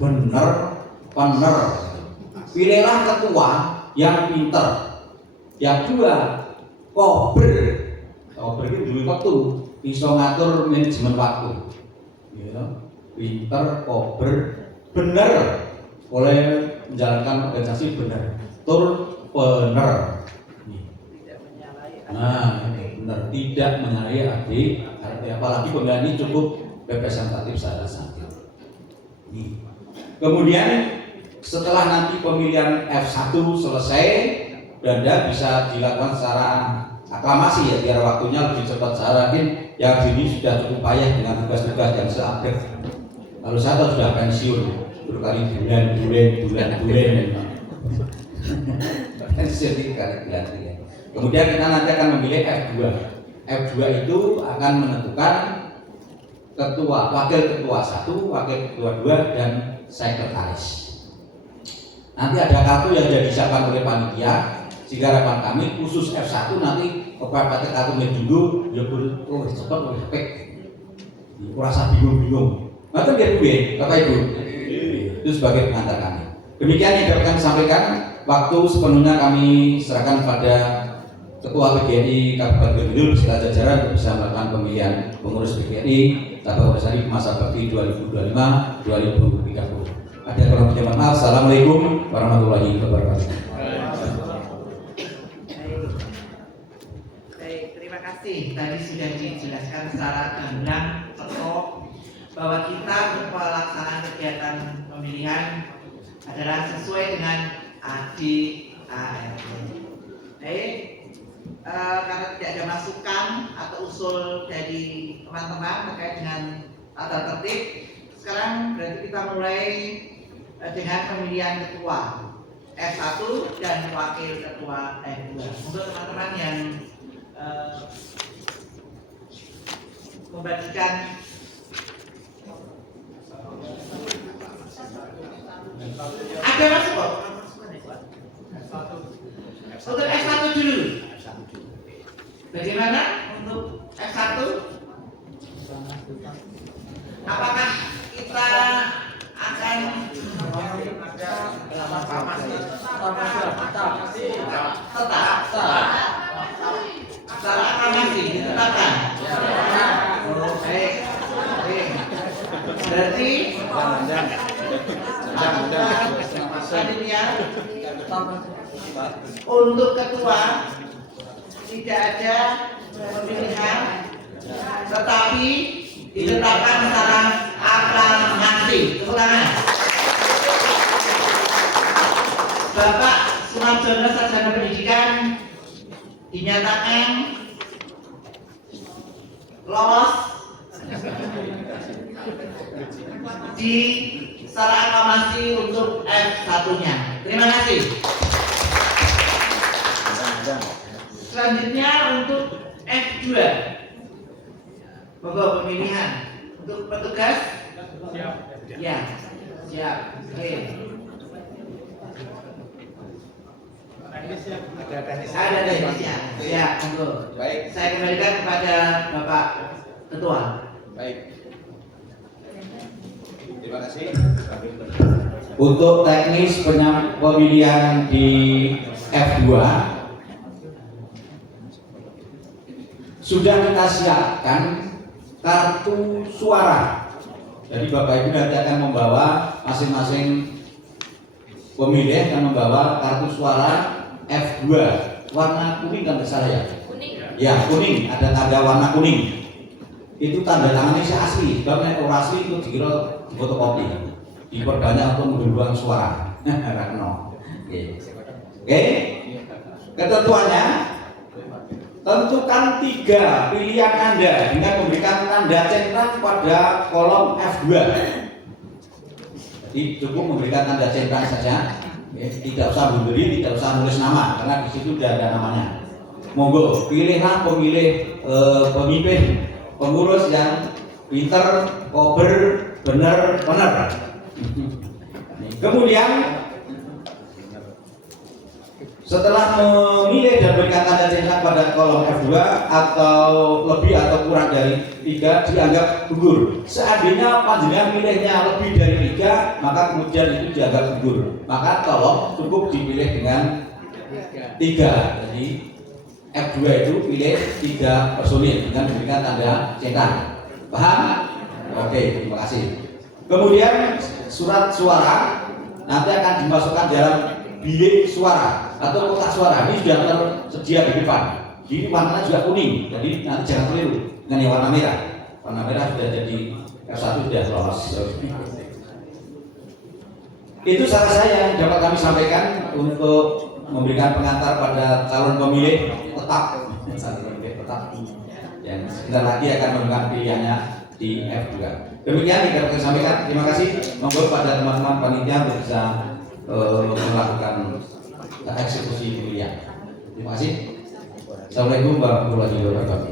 bener. Pilihlah ketua yang pinter. Yang dua, kober itu duwe waktu, iso ngatur manajemen waktu. Ya, pinter, kober, bener, oleh menjalankan organisasi bener, bener. Nah, bener, tidak menyalahi adik, apalagi pemilihan ini cukup representatif secara santri. Kemudian setelah nanti pemilihan F1 selesai, Belanda bisa dilakukan secara aklamasi ya, biar waktunya lebih cepat. Saya yakin yang ini sudah cukup payah dengan tugas-tugas yang seaktif. Kalau saya tahu sudah pensiun berkali bulan pensiun kali. Kemudian kita nanti akan memilih F2. F2 itu akan menentukan ketua, wakil ketua 1, wakil ketua 2, dan sekretaris. Nanti ada kartu yang jadi disiapkan oleh panitia. Sehingga harapan kami khusus F1 nanti kepada kartu dulu ya cepat cepet. Kurasa bingung. Maka biar gue, Bapak Ibu. Itu sebagai pengantar kami. Demikian yang dapat kami sampaikan. Waktu sepenuhnya kami serahkan pada Ketua PGRI Kabupaten Gunung beserta jajaran untuk bisa melakukan pemilihan pengurus PGRI Tabang Sari masa bakti 2025-2030. Ada kurang lebih, mohon maaf. Assalamualaikum warahmatullahi wabarakatuh. Baik, terima kasih. Tadi sudah dijelaskan secara gamblang pokok bahwa kita pelaksanaan kegiatan pemilihan adalah sesuai dengan ADART. Baik, karena tidak ada masukan atau usul dari teman-teman terkait dengan tata tertib, sekarang berarti kita mulai dengan pemilihan ketua F1 dan wakil ketua F2. Untuk teman-teman yang membagikan ada masuk untuk F1 dulu. Bagaimana untuk F1? Apakah kita akan secara aklamasi ditetapkan? Baik. Berarti panitia untuk ketua tidak ada pemilihan, tetapi ditetapkan secara aklamasi. Tepuk tangan. Bapak Sumarjono, Sarjana Pendidikan, dinyatakan lolos di secara aklamasi untuk F1-nya. Terima kasih. Selanjutnya untuk F2. Monggo pemilihan untuk petugas. Siap. Ya, siap. Oke. Ada teknisnya. Ya, monggo. Baik. Saya kembalikan kepada Bapak Ketua. Baik. Terima kasih. Untuk teknis pemilihan di F2 sudah kita siapkan kartu suara. Jadi Bapak Ibu nanti akan membawa masing-masing pemilih akan membawa kartu suara F2 warna kuning kan salah ya? Kuning. Ya kuning, ada tanda warna kuning. Itu tanda tangannya si asli. Kalau orasi itu dikira fotokopi. Diperbanyak untuk mendulang suara. Oke. Ketentuannya, tentukan 3 pilihan Anda dengan memberikan tanda centang pada kolom F2. Jadi cukup memberikan tanda centang saja. Tidak usah memberi, tidak usah nulis nama karena di situ sudah ada namanya. Monggo, pilihlah pemilih pemimpin pengurus yang pinter, kober, benar. Kemudian setelah memilih dan berikan tanda centang pada kolom F2 atau lebih atau kurang dari 3 dianggap gugur. Seandainya panjenengan milihnya lebih dari 3, maka kemudian itu dianggap gugur. Maka tolong cukup dipilih dengan 3. Jadi F2 itu pilih 3 personil dengan memberikan tanda centang. Paham? Oke, terima kasih. Kemudian surat suara nanti akan dimasukkan dalam bilik suara atau kotak suara. Ini sudah tersedia di depan. Ini warnanya juga kuning, jadi nanti jangan keliru dengan yang warna merah. Warna merah sudah jadi F1 sudah lolos. Itu salah saya yang dapat kami sampaikan untuk memberikan pengantar pada calon pemilih tetap yang sebentar lagi akan menentukan pilihannya di F2. Demikian yang dapat saya sampaikan. Terima kasih. Monggo pada teman-teman panitia untuk bisa melakukan eksekusi pemilihan. Terima kasih. Assalamualaikum warahmatullahi wabarakatuh.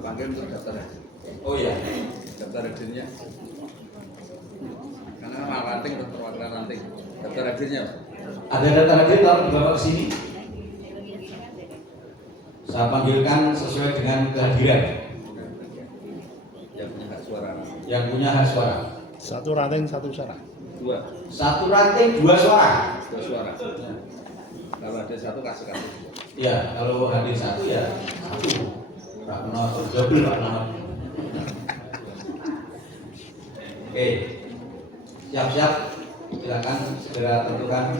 Panggil untuk daftar. Oh iya, Daftar hadirnya. Karena nama ranting atau perwakilan ranting. Daftar hadirnya. ada data hadir kalau dibawa ke sini. Saya panggilkan sesuai dengan kehadiran. Yang punya hak suara. Yang punya hak suara. 1 ranting 1 suara. 2. 1 ranting 2 suara. 2 suara. Kalau ada satu kasih dua. Ya, kalau hadir satu ya satu. Pak Menor, double Pak Menor. Oke, siap-siap. Silakan segera tentukan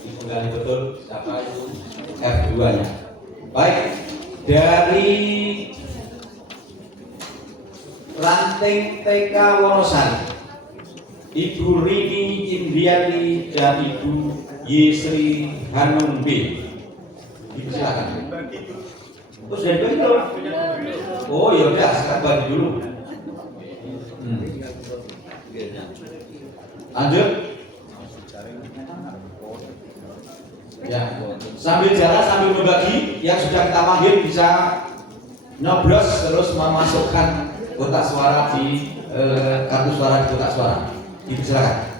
diunggah betul siapa itu F2-nya. Baik, dari Ranting TK Wonosari, Ibu Rini Cindriani dan Ibu Yesri Hanum B. Silakan. Oh, sudah dibagi belum? Oh ya udah, sekarang bagi dulu. Lanjut. Ya, sambil jalan sambil membagi, yang sudah kita panggil bisa nyoblos terus memasukkan kotak suara di kartu suara di kotak suara. Silakan.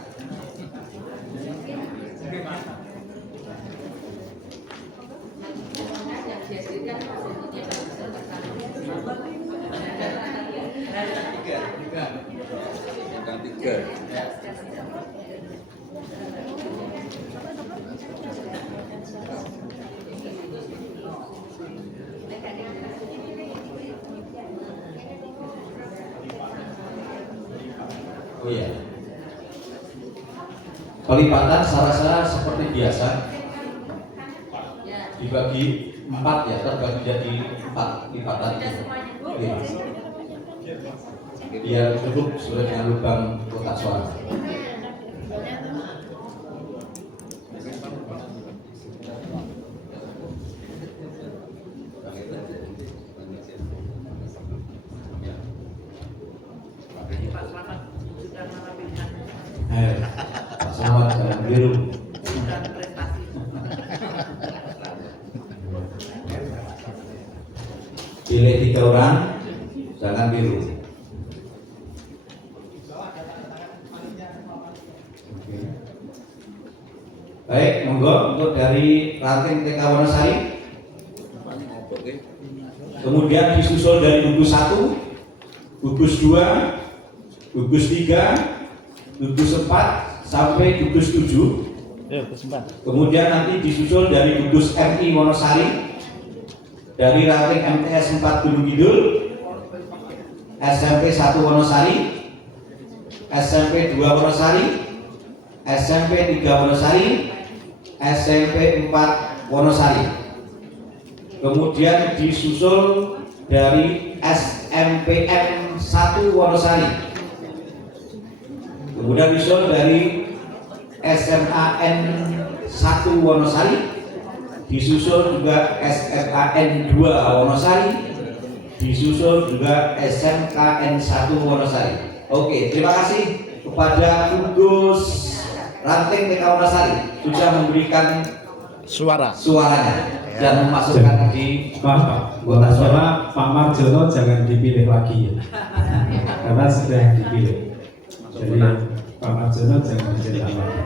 Tiga. Oh iya. Pelipatan saya seperti biasa dibagi 4 ya, terbagi jadi 4 lipatan. Oke. Biar cukup sesuai dengan lubang kotak suara. Pak Selamat jangan biru. Pilih 3 orang, jangan biru. Baik, monggo untuk dari Ranting TK Wonosari. Kemudian disusul dari gugus 1, gugus 2, gugus 3, gugus 4 sampai gugus 7. Kemudian nanti disusul dari gugus MI Wonosari, dari Ranting MTS 4 Gunung Kidul, SMP 1 Wonosari, SMP 2 Wonosari, SMP 3 Wonosari, SMP 4 Wonosari. Kemudian disusul dari SMPN 1 Wonosari. Kemudian disusul dari SMAN 1 Wonosari. Disusul juga SMAN 2 Wonosari. Disusul juga SMKN 1 Wonosari. Oke, terima kasih kepada gugus Ranting TK Wonosari sudah memberikan suaranya dan memasukkan di Kotak suara Pak Marjono jangan dipilih lagi ya, karena sudah dipilih. Jadi Pak Marjono jangan dicetak lagi.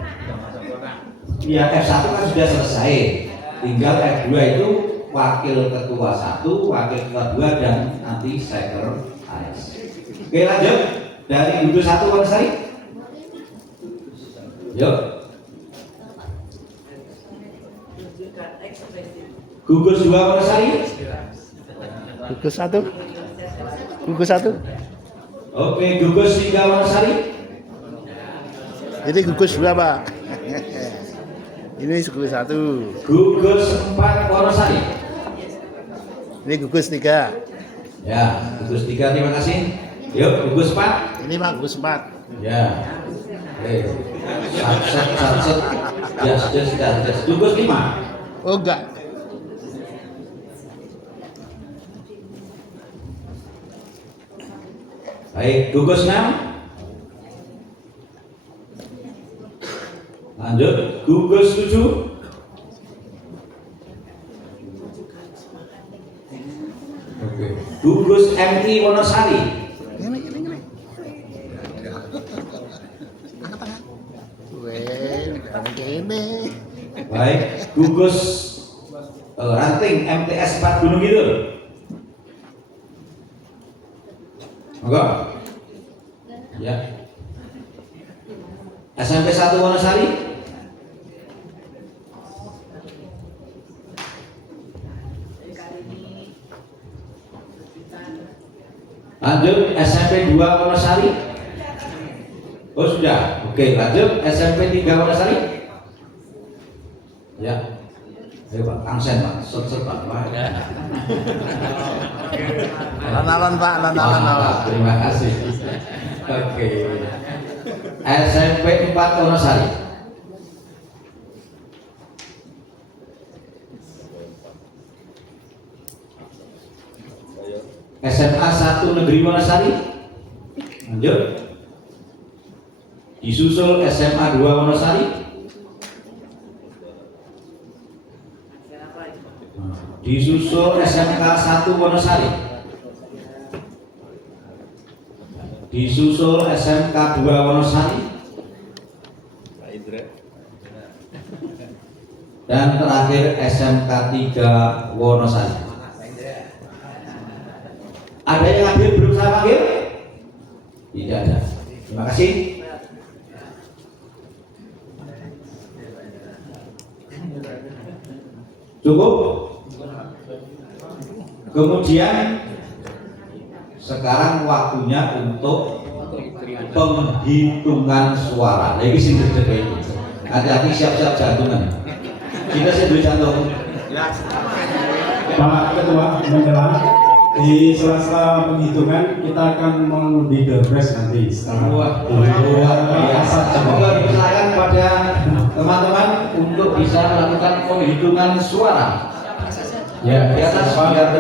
Ya, F1 kan sudah selesai, tinggal F2 itu wakil ketua 1, wakil ketua 2 dan nanti sekretaris. Oke, lanjut dari gugus 1 Wonosari. Yuk. Gugus 2 Wonosari. Gugus 1. Gugus 1. Oke, gugus 3 Wonosari. Ini gugus 2, Pak. Ini gugus 1. Gugus 4 Wonosari. Ini gugus 3. Ya, gugus 3 terima kasih. Yuk, gugus 4. Ini Pak, gugus 4. Ya. Oke. Satset. Ya, sudah. Gugus 5. Oh, enggak. Baik, gugus 6. Lanjut, gugus 7. Oke. Gugus MI Wonosari. Ini. Ini. Baik, gugus Ranting MTS 4 Gunung Kidul. Enggak? Ya. SMP 1 Wonosari. Lanjut SMP 2 Wonosari. Oh sudah, oke lanjut SMP 3 Wonosari. Ya, ayo Pak, Angsen Pak, set Pak. Alon-alon Pak, alon-alon. Terima kasih. Oke. SMP 4 Wonosari. SMA 1 Negeri Wonosari. Lanjut. Disusul SMA 2 Wonosari. Disusul SMK 1 Wonosari. Disusul SMK 2 Wonosari. Dan terakhir SMK 3 Wonosari. Ada yang hadir belum saya panggil? Tidak ada. Terima kasih. Cukup? Kemudian sekarang waktunya untuk penghitungan suara. Lagi sing gede ini. Hati-hati siap-siap jantungan. Kita sedih jantung. Pak Ketua, menjelang di sela-sela penghitungan kita akan mengundi Pilpres nanti setelah biasa. Semoga dipersilakan pada teman-teman untuk bisa melakukan penghitungan suara. Ya, di atas biar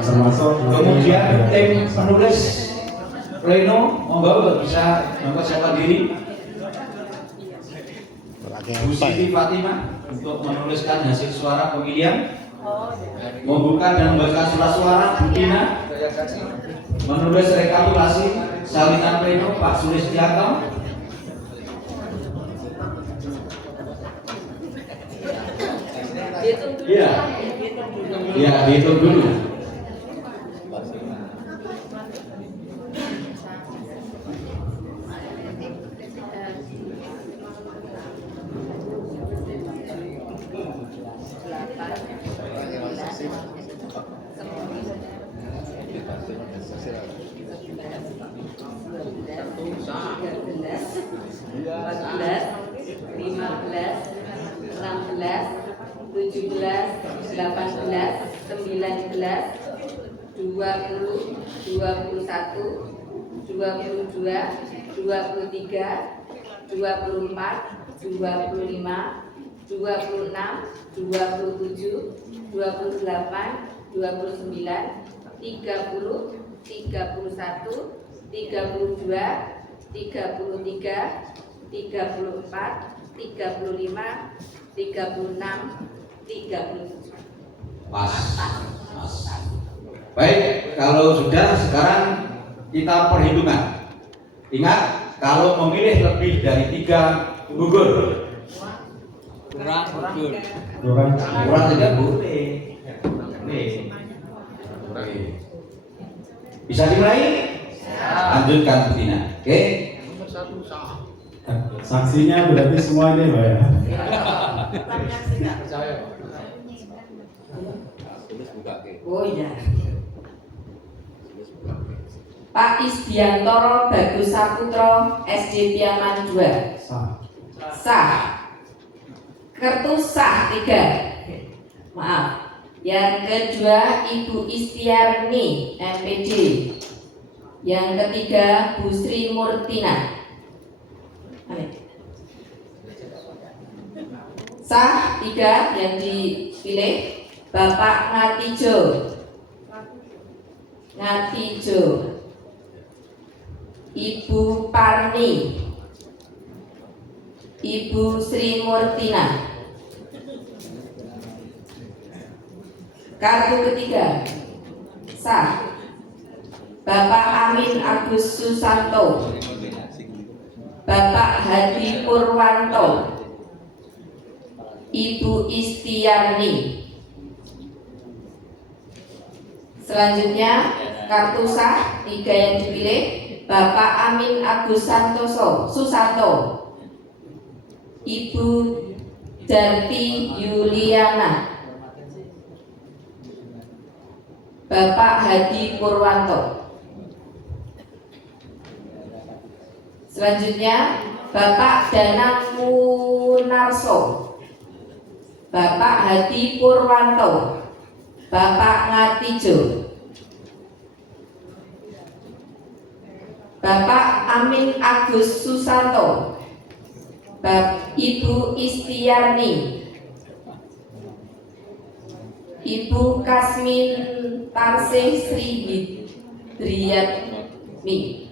termasuk kemudian tim penulis pleno monggo bisa mempersiapkan diri. Bu Siti Fatimah untuk menuliskan hasil suara pemilihan, membuka dan membaca surat suara Bu Tina, menulis rekapitulasi salinan pleno Pak Sulistianto, ya dihitung dulu. Pas. Baik, kalau sudah sekarang kita perhitungan. Ingat, kalau memilih lebih dari 3 gugur. Kurang tidak boleh. Bisa dimulai? Lanjutkan Bu Tina. Oke. Saksinya berarti semua ini Pak ya. Oh iya. Pak Isdiantoro Bagus Saputro SD Piaman 2. Sah. Kertu sah 3. Maaf. Yang kedua Ibu Istiarni MPD. Yang ketiga Bu Sri Murtina. Sah 3 yang dipilih. Bapak Ngatijo, Ibu Parni, Ibu Sri Murtina. Kartu ketiga sah Bapak Amin Agus Susanto, Bapak Hadi Purwanto, Ibu Istiarni. Selanjutnya kartu sah 3 yang dipilih Bapak Amin Agus Susanto, Ibu Darti Yuliana, Bapak Hadi Purwanto. Selanjutnya Bapak Danang Munarso, Bapak Hadi Purwanto, Bapak Ngatijo, Bapak Amin Agus Susanto, Ibu Istiarni, Ibu Kasmin Tarsih Sri Hidriyatmi.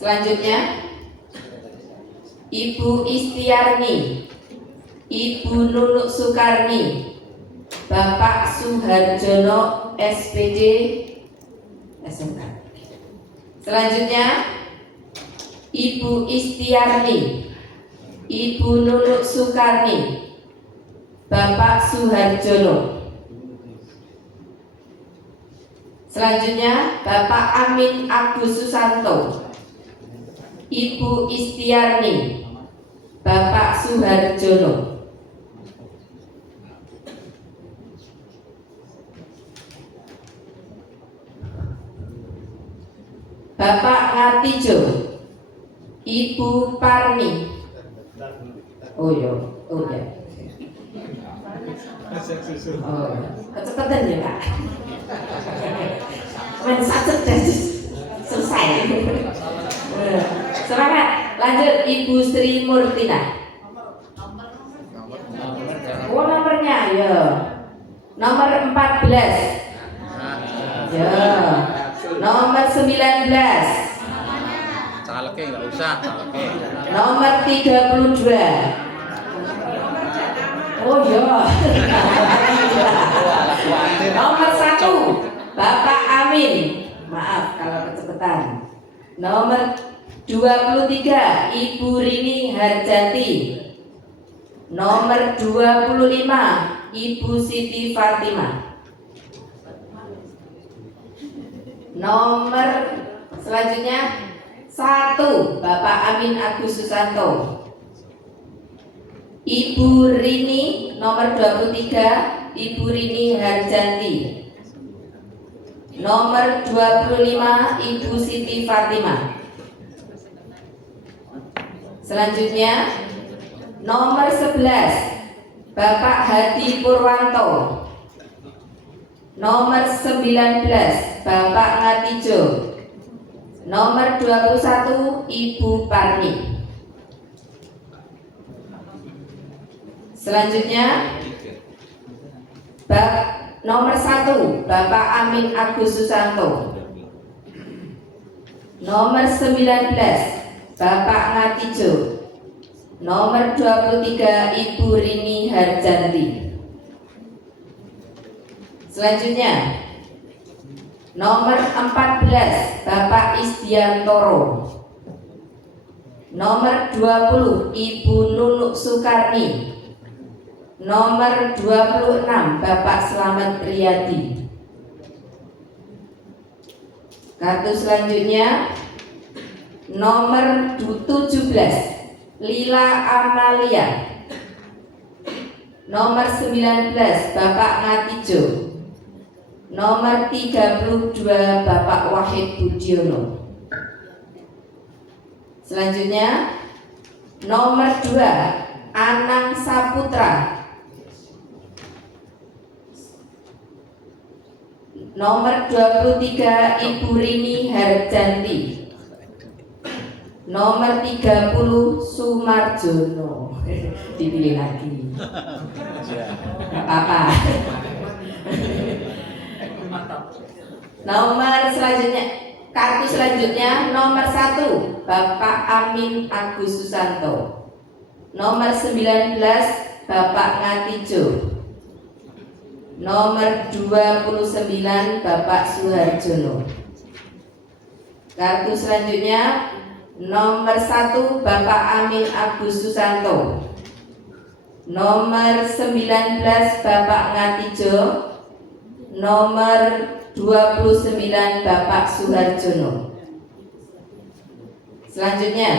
Selanjutnya Ibu Istiarni, Ibu Nunuk Sukarni, Bapak Suharjono SPD SMK. Selanjutnya Ibu Istiarni, Ibu Nunuk Sukarni, Bapak Suharjono. Selanjutnya Bapak Amin Agus Susanto, Ibu Istiarni, Bapak Suharjono. Bapak Ngatijo, Ibu Parni. Oh ya. Oh, kecepatan ya Pak. Main satu dan selesai. Semangat. Lanjut Ibu Sri Murtina. Oh nomornya ya. Nomor 14. Ya. Nomor 19. Calegnya nggak usah, calegnya. Nomor 32. Oh ya. Nomor 1 Bapak Amin. Maaf kalau kecepatan. Nomor 23 Ibu Rini Harjati. Nomor 25 Ibu Siti Fatimah. Nomor selanjutnya 1 Bapak Amin Agus Susanto. Ibu Rini nomor 23 Ibu Rini Harjanti. Nomor 25 Ibu Siti Fatimah. Selanjutnya nomor 11 Bapak Hadi Purwanto. Nomor 19 Bapak Ngatijo. Nomor 21 Ibu Parni. Selanjutnya nomor 1 Bapak Amin Agus Susanto. Nomor 19 Bapak Ngatijo. Nomor 23 Ibu Rini Harjanti. Selanjutnya nomor 14 Bapak Isdiantoro. Nomor 20 Ibu Nunuk Sukarni. Nomor 26 Bapak Slamet Riyadi. Kartu selanjutnya nomor 17 Lila Amalia. Nomor 19 Bapak Ngatijo. Nomor 32 Bapak Wahid Budiono. Selanjutnya nomor 2 Anang Saputra. Nomor 23 Ibu Rini Harjanti. Nomor 30 Sumarjono. Dipilih lagi. Gak apa-apa. Nomor selanjutnya, kartu selanjutnya nomor 1 Bapak Amin Agus Susanto. Nomor 19 Bapak Ngatijo. Nomor 29 Bapak Suharjono. Kartu selanjutnya nomor 1 Bapak Amin Agus Susanto. Nomor 19 Bapak Ngatijo. Nomor 29 Bapak Suharjono. Selanjutnya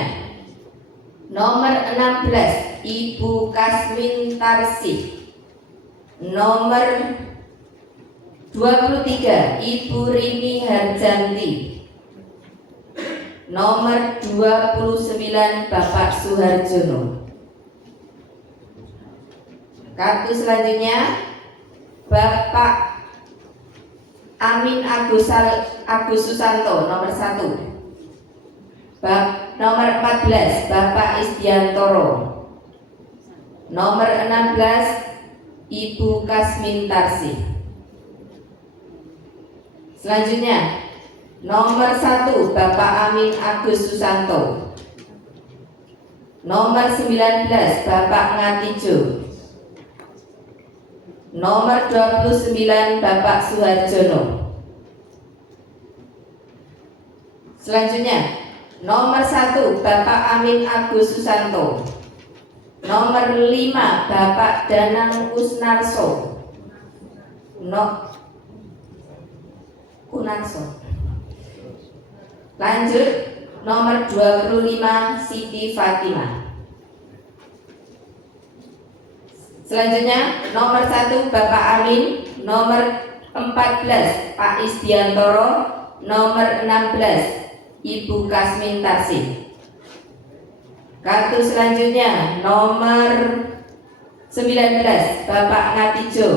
nomor 16 Ibu Kasmin Tarsih. Nomor 23 Ibu Rini Harjanti. nomor 29 Bapak Suharjono. Kartu selanjutnya Bapak Amin Agus Susanto nomor 1. Nomor 14 Bapak Isdiantoro. Nomor 16 Ibu Kasmin Tarsih. Selanjutnya nomor 1 Bapak Amin Agus Susanto. Nomor 19 Bapak Ngatijo. Nomor 29 Bapak Suharjono. Selanjutnya nomor 1 Bapak Amin Agus Susanto. Nomor 5 Bapak Danang Usnarso. Kunarso. Lanjut nomor 25 Siti Fatimah. Selanjutnya nomor 1 Bapak Amin, nomor 14 Pak Isdiantoro, nomor 16 Ibu Kasmin Tarsih. Kartu selanjutnya nomor 19 Bapak Ngatijo,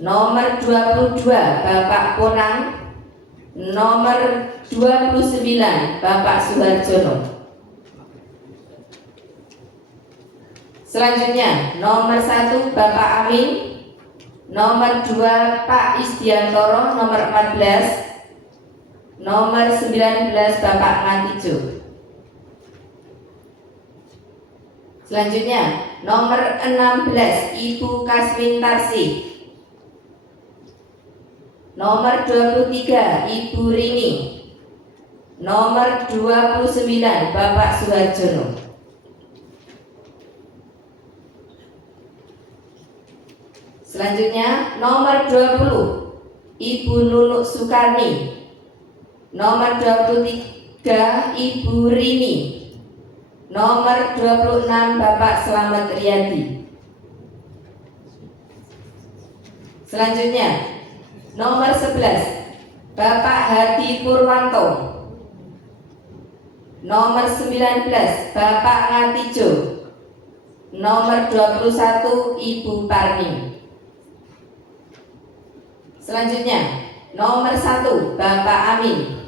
nomor 22 Bapak Ponang, nomor 29 Bapak Suharjono. Selanjutnya nomor 1 Bapak Amin, nomor 2 Pak Isdiantoro, nomor 14, nomor 19 Bapak Ngatijo. Selanjutnya nomor 16 Ibu Kasmin Tarsih, nomor 23 Ibu Rini, nomor 29 Bapak Suharjono. Selanjutnya nomor 20 Ibu Nunuk Sukarni, nomor 23 Ibu Rini, nomor 26 Bapak Slamet Riyadi. Selanjutnya nomor 11 Bapak Hadi Purwanto, nomor 19 Bapak Ngatijo, nomor 21 Ibu Parmi. Selanjutnya nomor 1 Bapak Amin,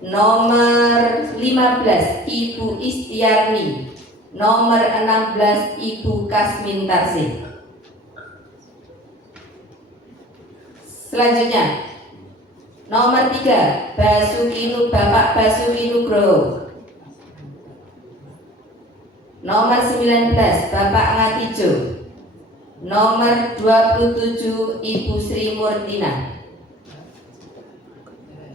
nomor 15 Ibu Istiarni, nomor 16 Ibu Kasmin Tarsih. Selanjutnya nomor 3 Bapak Basuki Nugroho, nomor 19 Bapak Ngatijo, nomor 27 Ibu Sri Murtina.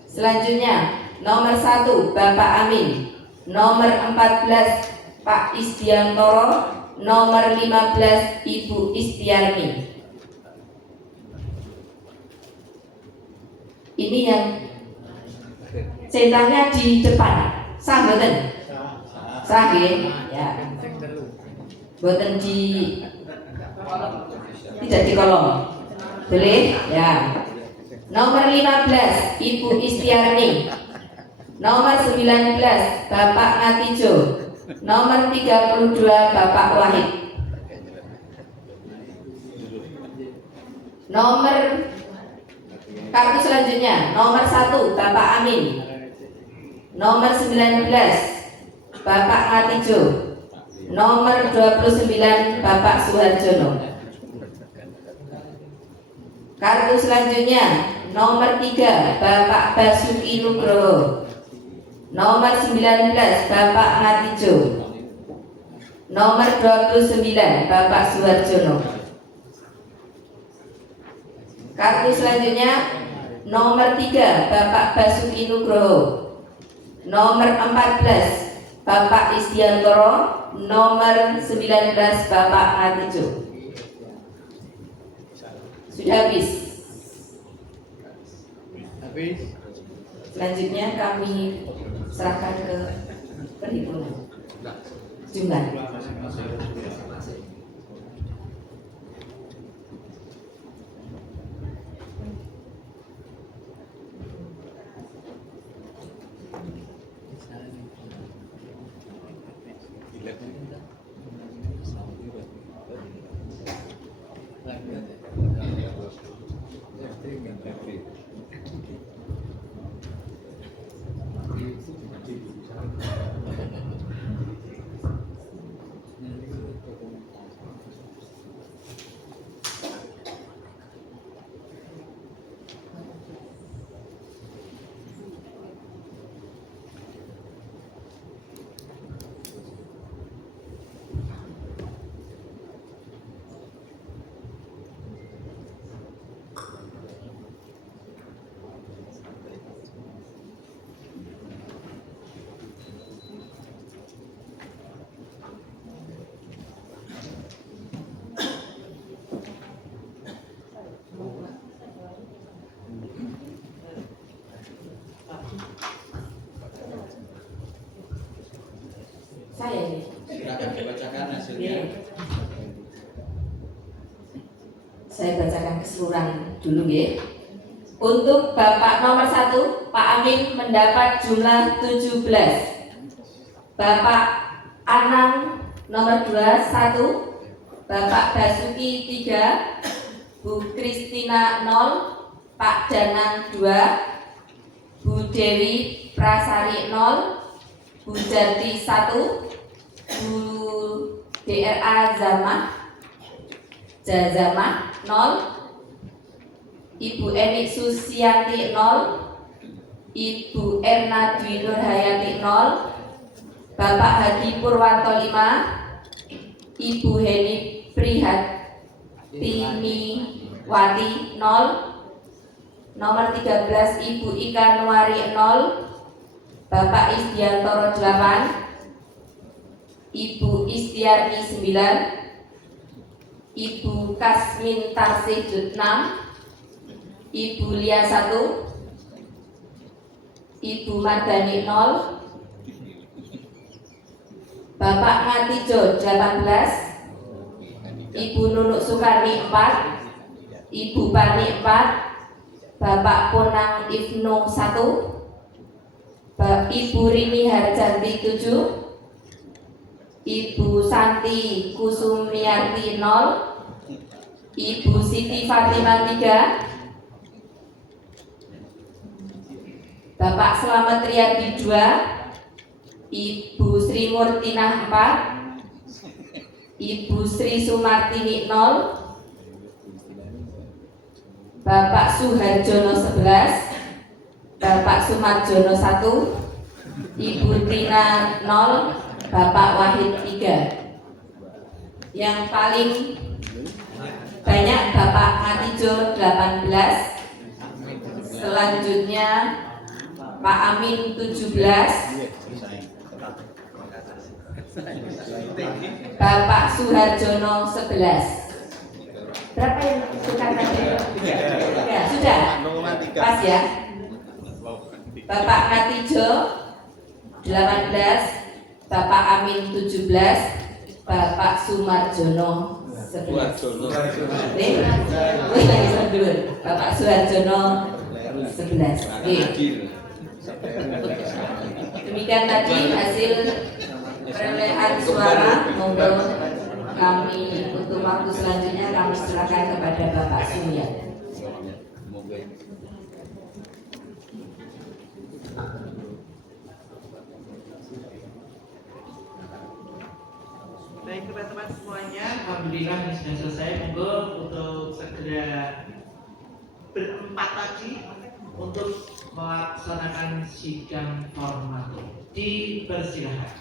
Selanjutnya nomor 1 Bapak Amin, nomor 14 Pak Isdiantoro, nomor 15 Ibu Istiarni. Ini yang centangnya di depan, sah mboten? Sah nggih? Ya. Mboten di tidak di kolom. Boleh? Ya. Nomor 15 Ibu Istiarni, nomor 19 Bapak Ngatijo, nomor 32 Bapak Wahid. Nomor kartu selanjutnya nomor 1 Bapak Amin, nomor 19 Bapak Ngatijo, nomor 29 Bapak Suharjono. Kartu selanjutnya nomor 3 Bapak Basuki Nugroho, nomor 19 Bapak Ngatijo, nomor 29 Bapak Suharjono. Kartu selanjutnya nomor 3 Bapak Basuki Nugroho, nomor 14 Bapak Isdiantoro, nomor 19 Bapak Ngatijo. Sudah habis. Selanjutnya kami serahkan ke perhitungan jumlah. Saya bacakan keseluruhan dulu ya. Untuk Bapak nomor 1, Pak Amin mendapat jumlah 17. Bapak Anang nomor 2, 1. Bapak Basuki 3. Bu Kristina 0. Pak Danang 2. Bu Dewi Prasari 0. Bu Janti 1. Bu DRA Jazamah 0. Ibu Eni Susianti 0. Ibu Erna Dwi Nurhayati 0. Bapak Hadi Purwanto 5. Ibu Heni Prihatini Wati 0. Nomor 13 Ibu Ika Nuari 0. Bapak Isdiantoro 8. Ibu Istiarni 9. Ibu Kasmin Tarsih 6. Ibu Lia 1. Ibu Mardani 0. Bapak Ngatijo 18. Ibu Nunuk Sukarni 4. Ibu Pani 4. Bapak Ponang Ibnu 1. Ibu Rini Harjanti 7. Ibu Santi Kusumiarti 0. Ibu Siti Fatimah 3. Bapak Slamet Riyadi 2. Ibu Sri Murtinah 4. Ibu Sri Sumartini 0. Bapak Suharjono 11. Bapak Sumarjono 1. Ibu Tina 0. Bapak Wahid 3. Yang paling banyak Bapak Ngatijo 18. Selanjutnya Pak Amin 17. Bapak Suharjono 11. Berapa yang tukar tadi? 3. Sudah? Pas ya? Bapak Ngatijo 18. Bapak Amin 17. Bapak Sumarjono 11. Bapak Suharjono 11. Demikian tadi hasil perolehan suara. Monggo kami untuk waktu selanjutnya kami serahkan kepada Bapak Surya. Baik teman-teman semuanya, alhamdulillah ini sudah selesai. Monggo untuk segera berempat lagi untuk melaksanakan sidang formal. Dipersilakan.